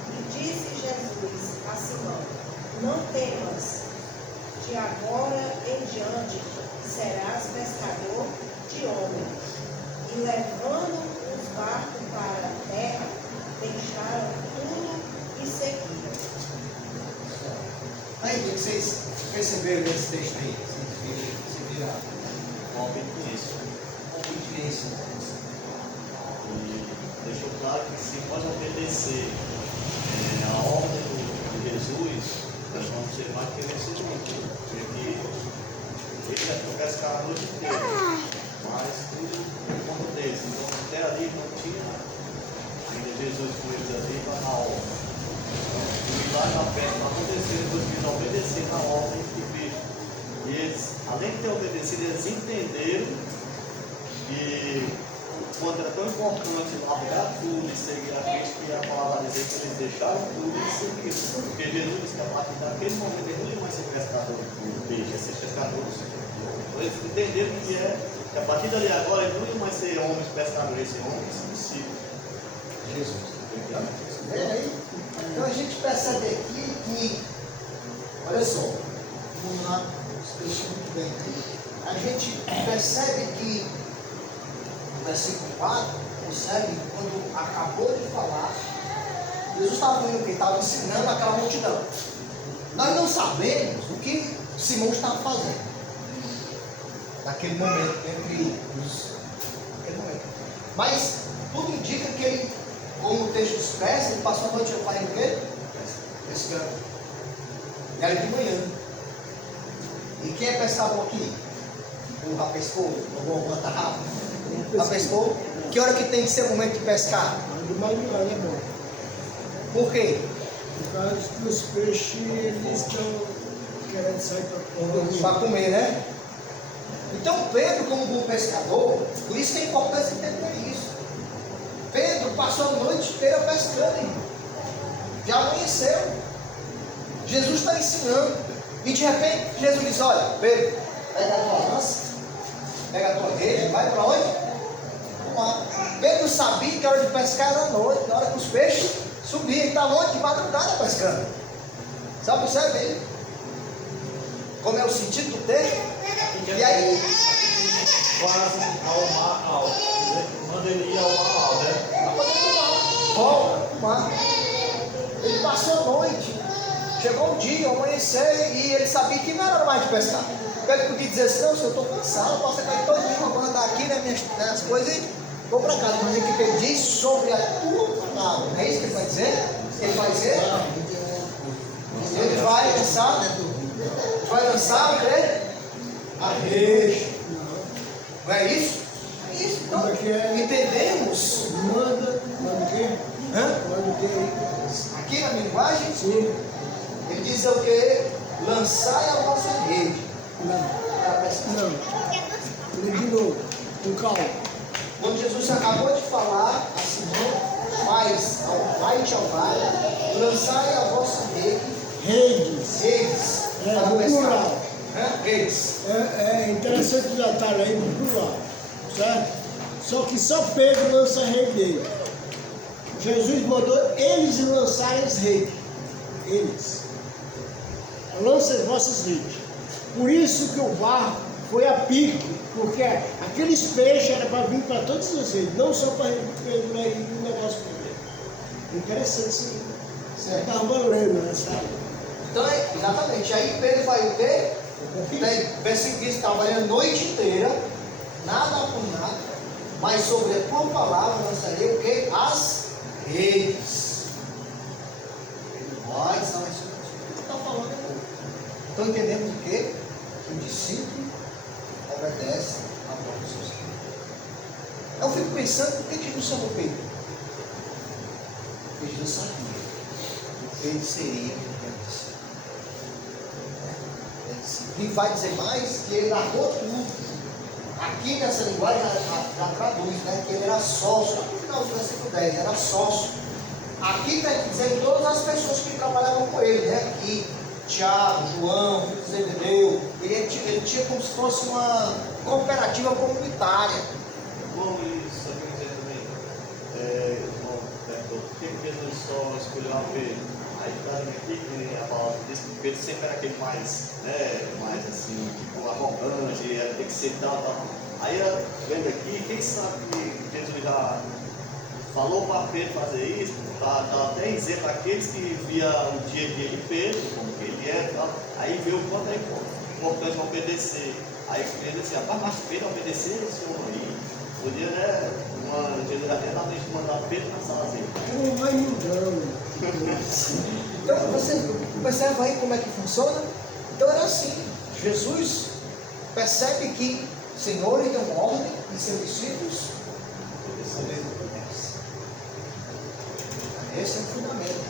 E disse Jesus a Simão: não temas, de agora em diante serás pescador de homens. E levando os barcos para a terra, deixaram tudo e seguiram. Aí, o que vocês perceberam nesse texto aí? Se virar. Obediência. Obediência. E deixou claro que se nós obedecer a ordem de Jesus, nós vamos ser mais que vencedores. Porque ele já foi pescar a noite inteira, mas tudo por conta deles. Então até ali não tinha ainda Jesus com eles ali na ordem. E lá na festa aconteceu, eles obedeceram a ordem de Cristo. E eles, além de ter obedecido, eles entenderam que quando era tão importante largar tudo e seguir a Cristo, que a palavra dizer que eles deixaram tudo e seguiram. Porque Jesus disse que a partir daquele momento eles não iam mais ser pescadores de peixe, ia ser pescadores. Então eles entenderam que a partir dali agora eles não iam mais ser homens pescadores, eles iam ser homens discípulos. Jesus. Vê aí? Então a gente percebe aqui que, olha só, vamos lá, deixa muito bem aqui. A gente percebe que no versículo 4, percebe quando acabou de falar, Jesus estava falando o que? Estava ensinando aquela multidão. Nós não sabemos o que Simão estava fazendo naquele momento, naquele momento. Mas tudo indica que ele, como o texto expressa, ele passou a noite fazendo o quê? Pescando. E era de manhã. E quem é pescador aqui? O já pescou? Ou alguma tarrafa? Já pescou? Que hora que tem que ser o momento de pescar? De manhã é bom. Por quê? Por causa que os peixes eles estão querendo sair para comer, né? Então Pedro, como bom pescador, por isso que é importante entender isso. Pedro passou a noite inteira pescando, irmão. Já amanheceu. Jesus está ensinando. E de repente Jesus diz: olha, Pedro, pega a tua lança, pega a tua rede, vai para onde? Vamos lá. Pedro sabia que a hora de pescar era à noite, na hora que os peixes subiam. Ele estava onde? De madrugada pescando. Sabe, percebe aí? Como é o sentido do texto? E aí? Quase ao mar alto. Manda ele ir ao mar alto, né? Volta para o mar. Ele passou a noite. Chegou um dia, amanhecer, e ele sabia que não era mais de pescar. Ele podia dizer assim: não, senhor, eu estou cansado, eu posso cair todo dia, vou andar aqui nas coisas e vou para casa. Mas o que ele diz sobre a tua palavra? Não é isso que ele vai dizer? Ele vai dizer? Ele vai lançar o quê? A rede. Não é isso? É isso. Então, entendemos Aqui na minha linguagem, Sim. ele diz o que? Lançai a vossa rede. Não. Para pescar. Não. Lê de novo. Com calma. Quando Jesus acabou de falar a Simão, faz ao pai de Alvar, lançai a vossa rede, Redes. redes, É, para no pescar. plural. Redes. É interessante já estar aí no plural. Certo? Só que só Pedro lança a rede dele. Jesus mandou eles lançarem as redes. Eles. Lancem as vossas redes. Por isso que o barco foi a pique, porque aqueles peixes eram para vir para todas as redes, não só para Pedro aí o negócio para ele. Interessante isso aí. Você estava valendo, né? Sabe? Então, exatamente. Aí Pedro vai o quê? Tem versículo diz que trabalhando a noite inteira, nada por nada, mas sobre a tua palavra lançarei o quê? As redes. Olha, são as coisas que está falando aqui. Então entendemos o quê? Que o discípulo obedece a voz do seu Senhor. Eu fico pensando, por que Jesus chamou Pedro? Porque Jesus sabia que ele seria o grande discípulo. E vai dizer mais que ele largou tudo. Aqui nessa linguagem já traduz, né? Que ele era sócio. Aqui no final do versículo 10, era sócio. Aqui está dizendo todas as pessoas que trabalhavam com ele, né? Aqui, Tiago, João, Zebedeu. Ele tinha como se fosse uma cooperativa comunitária. Como isso aqui dizer também, irmão, por que Jesus só escolheu a Pedro? Aí está aqui que a palavra diz que Pedro sempre era aquele mais, né, mais assim, tipo, arrogante, tem que ser tal. Aí, vendo aqui, quem sabe que Jesus já falou para Pedro fazer isso, está até dizendo aqueles que via o dia a dia de Pedro, como que ele é e tal, aí vê o quanto é importante obedecer. Aí Pedro disse, mas Pedro obedecer esse homem aí, podia, né, Jesus até realmente mandar Pedro na salazinha. Não vai mudando. Então você percebe aí como é que funciona? Então era assim. Jesus percebe que o Senhor lhe deu uma ordem e seus discípulos obedecem. Esse é o fundamento.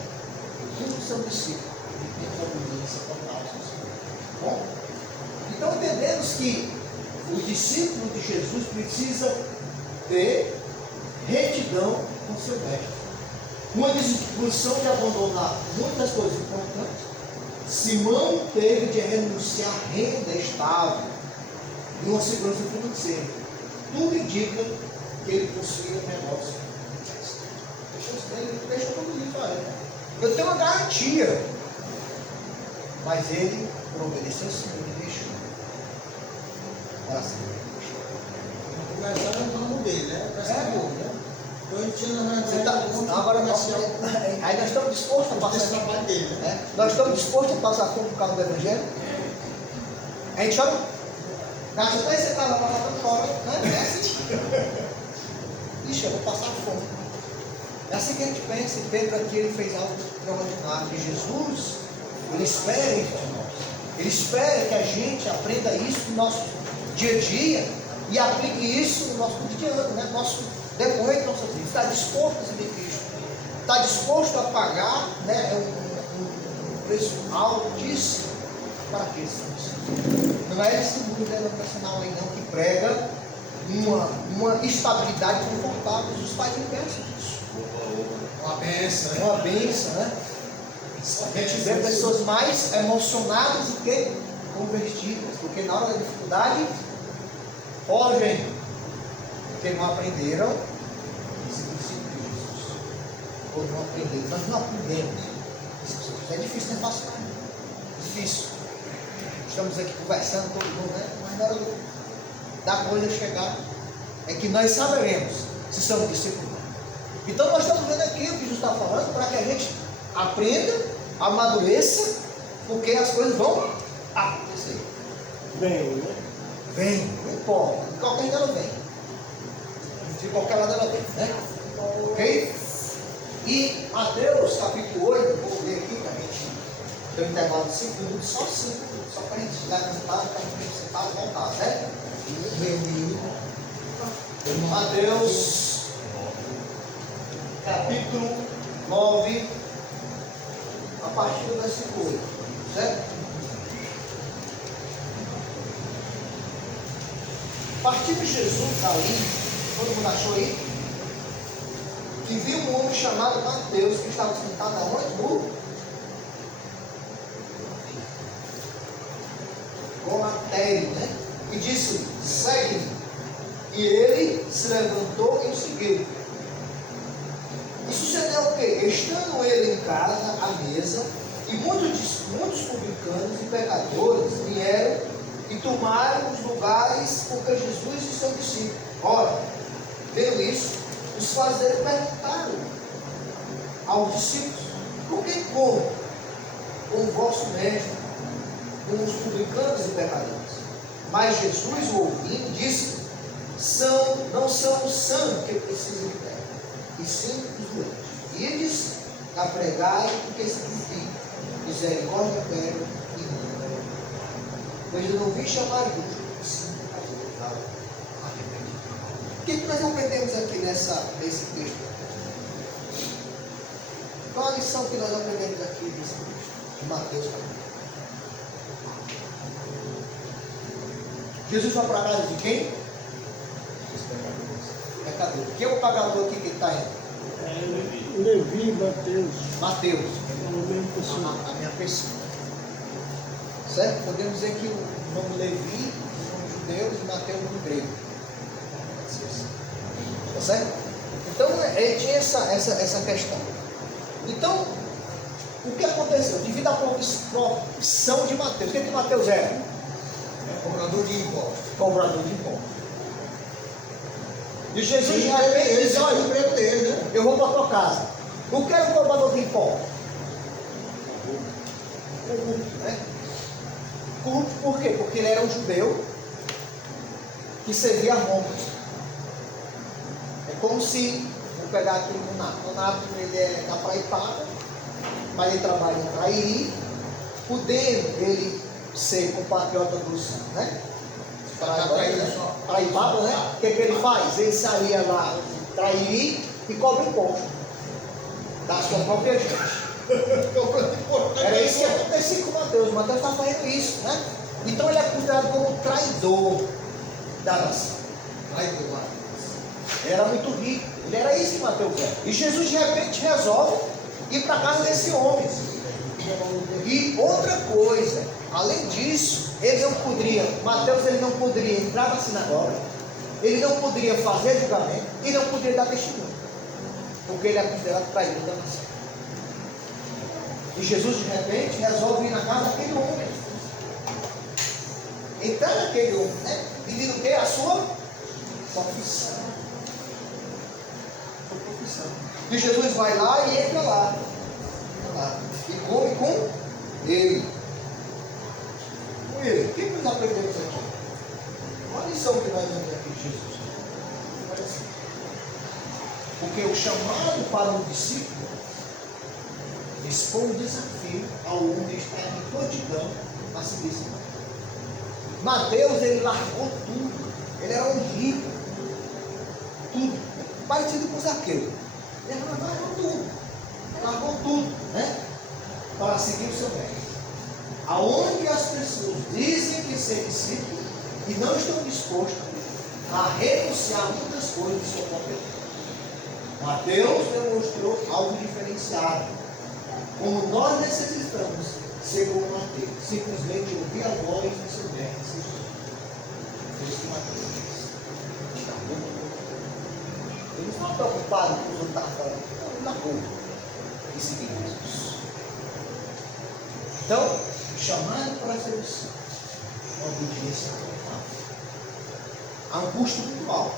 Tudo seu discípulo tem que obediência total ao seu Senhor. Bom, então entendemos que o discípulo de Jesus precisa ter retidão com seu mestre. Uma disposição de abandonar muitas coisas importantes. Simão teve de renunciar à renda estável e uma segurança financeira. Tudo indica que ele possuía um negócio. Ele deixa tudo isso aí. Eu tenho uma garantia. Mas ele, por obedecer ao Senhor, ele deixou. Olha assim. Começaram no ramo dele, né? Né? Você tá, agora, aí nós estamos dispostos a passar trabalho dele, né? Nós estamos dispostos a passar fome por causa do Evangelho? A gente chora. Você está aí sentado lá, não chora. Não é assim. Ixi, eu vou passar fome. É assim que a gente pensa. E Pedro aqui ele fez algo extraordinário. E Jesus, ele espera isso de nós. Ele espera que a gente aprenda isso no nosso dia a dia e aplique isso no nosso cotidiano, né? Depois de nossas vidas, está disposto a seguir Cristo, está disposto a pagar, né, um preço altíssimo para aqueles que não é esse mundo denominacional aí não que prega uma estabilidade confortável. Os pais não pensam nisso. Uma benção, É uma bênção, né? A gente vê pessoas mais emocionadas do que convertidas, porque na hora da dificuldade fogem. Porque não aprenderam esse princípio de Jesus. Ou não aprenderam. Nós não aprendemos. É difícil, não é fácil. Difícil. Estamos aqui conversando todo mundo, né? Mas na hora da coisa chegar, é que nós saberemos se somos discípulos. Então nós estamos vendo aqui o que Jesus está falando para que a gente aprenda, amadureça, porque as coisas vão acontecer. Vem, né? Vem, não importa. De qualquer jeito ela vem. De qualquer lado ela vem, né? Ok? E Mateus capítulo 8, vou ler aqui para a gente ter um intervalo de 5 minutos, só 5 minutos, só para a gente levantar, para a gente sentar e voltar, certo? Mateus capítulo 9, partir do versículo 8. Certo? Partindo Jesus dali, todo mundo achou aí? Que viu um homem chamado Mateus, que estava sentado aonde? No Gomatério, né? E disse: segue-me. E ele se levantou e o seguiu. E sucedeu o quê? Estando ele em casa, à mesa, e muitos publicanos e pecadores vieram e tomaram os lugares com que Jesus e seus discípulos. Ora, vendo isso, os fariseus perguntaram aos discípulos: por que come com o vosso mestre, com os publicanos e pecadores? Mas Jesus, ouvindo, disse: não são os sãos que precisam de médico, e sim os doentes. Ides a pregar o que significa: misericórdia quero e não quero. Pois eu não vim chamar justo, sim arrependido. O que nós aprendemos aqui nesse texto? Qual a lição que nós aprendemos aqui nesse texto? De Mateus capítulo. Jesus foi para a casa de quem? Os pecadores. Quem é o pagador aqui que está indo? Levi, Mateus. Mateus. É a mesma pessoa. A minha pessoa. Certo? Podemos dizer que o nome Levi, o nome judeu, e Mateus, o nome grego. Tá certo? Então, ele tinha essa questão. Então, o que aconteceu? Devido à profissão de Mateus. O que Mateus era? Cobrador de impostos. Cobrador de impostos. E Jesus de repente diz: olha, eu vou para a tua casa. O que era o cobrador de impostos? Corrupto, né? Corrupto por quê? Porque ele era um judeu que servia a Roma. É como se, vou pegar aqui o Nonato. O Nonato, ele é da Paraipaba, mas ele trabalha em Trairi, podendo ele ser compatriota dos, né? Paraibaba, né? O que ele faz? Ele saía lá, Trairi, e cobra imposto da sua própria gente. Era isso que acontecia com Mateus. Mateus está fazendo isso, né? Então ele é considerado como traidor da nação. Ele era muito rico. Ele era isso que Mateus era. E Jesus de repente resolve ir para a casa desse homem. E outra coisa, além disso, ele não poderia, Mateus ele não poderia entrar na sinagoga, ele não poderia fazer julgamento e não poderia dar testemunho, porque ele é considerado traidor da nação. E Jesus de repente resolve ir na casa daquele homem, entrar naquele homem, né? Pedindo o que? A sua confissão. E Jesus vai lá e entra lá. E come com ele. Com ele. O que nós aprendemos aqui? Qual a lição que nós vemos aqui de Jesus? Olha assim. Porque o chamado para um discípulo expõe um desafio ao homem que está em prontidão a seguir esse caminho. Mateus, ele largou tudo. Ele era um rico. Tudo. Parecido com Zaqueu. Ele largou tudo, né? Para seguir o seu mestre. Aonde as pessoas dizem que ser discípulo e não estão dispostos a renunciar muitas coisas de sua própria vida. Mateus demonstrou algo diferenciado. Como nós necessitamos ser como Mateus, simplesmente ouvir a voz do seu mestre. Por isso que Mateus disse. Ele não está preocupado com os outros da fora, não, na rua. E seguir Jesus. Então, chamado para a sedução, uma obediência total. Há um custo muito alto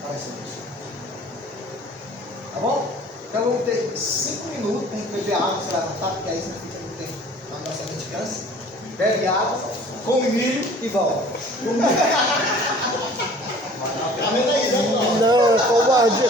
para a sedução. Tá bom? Então vamos ter 5 minutos para a gente beber água, se levantar, porque aí você fica no tempo. A nossa mente cansa. Bebe água, come milho e volta. Não, é covardia.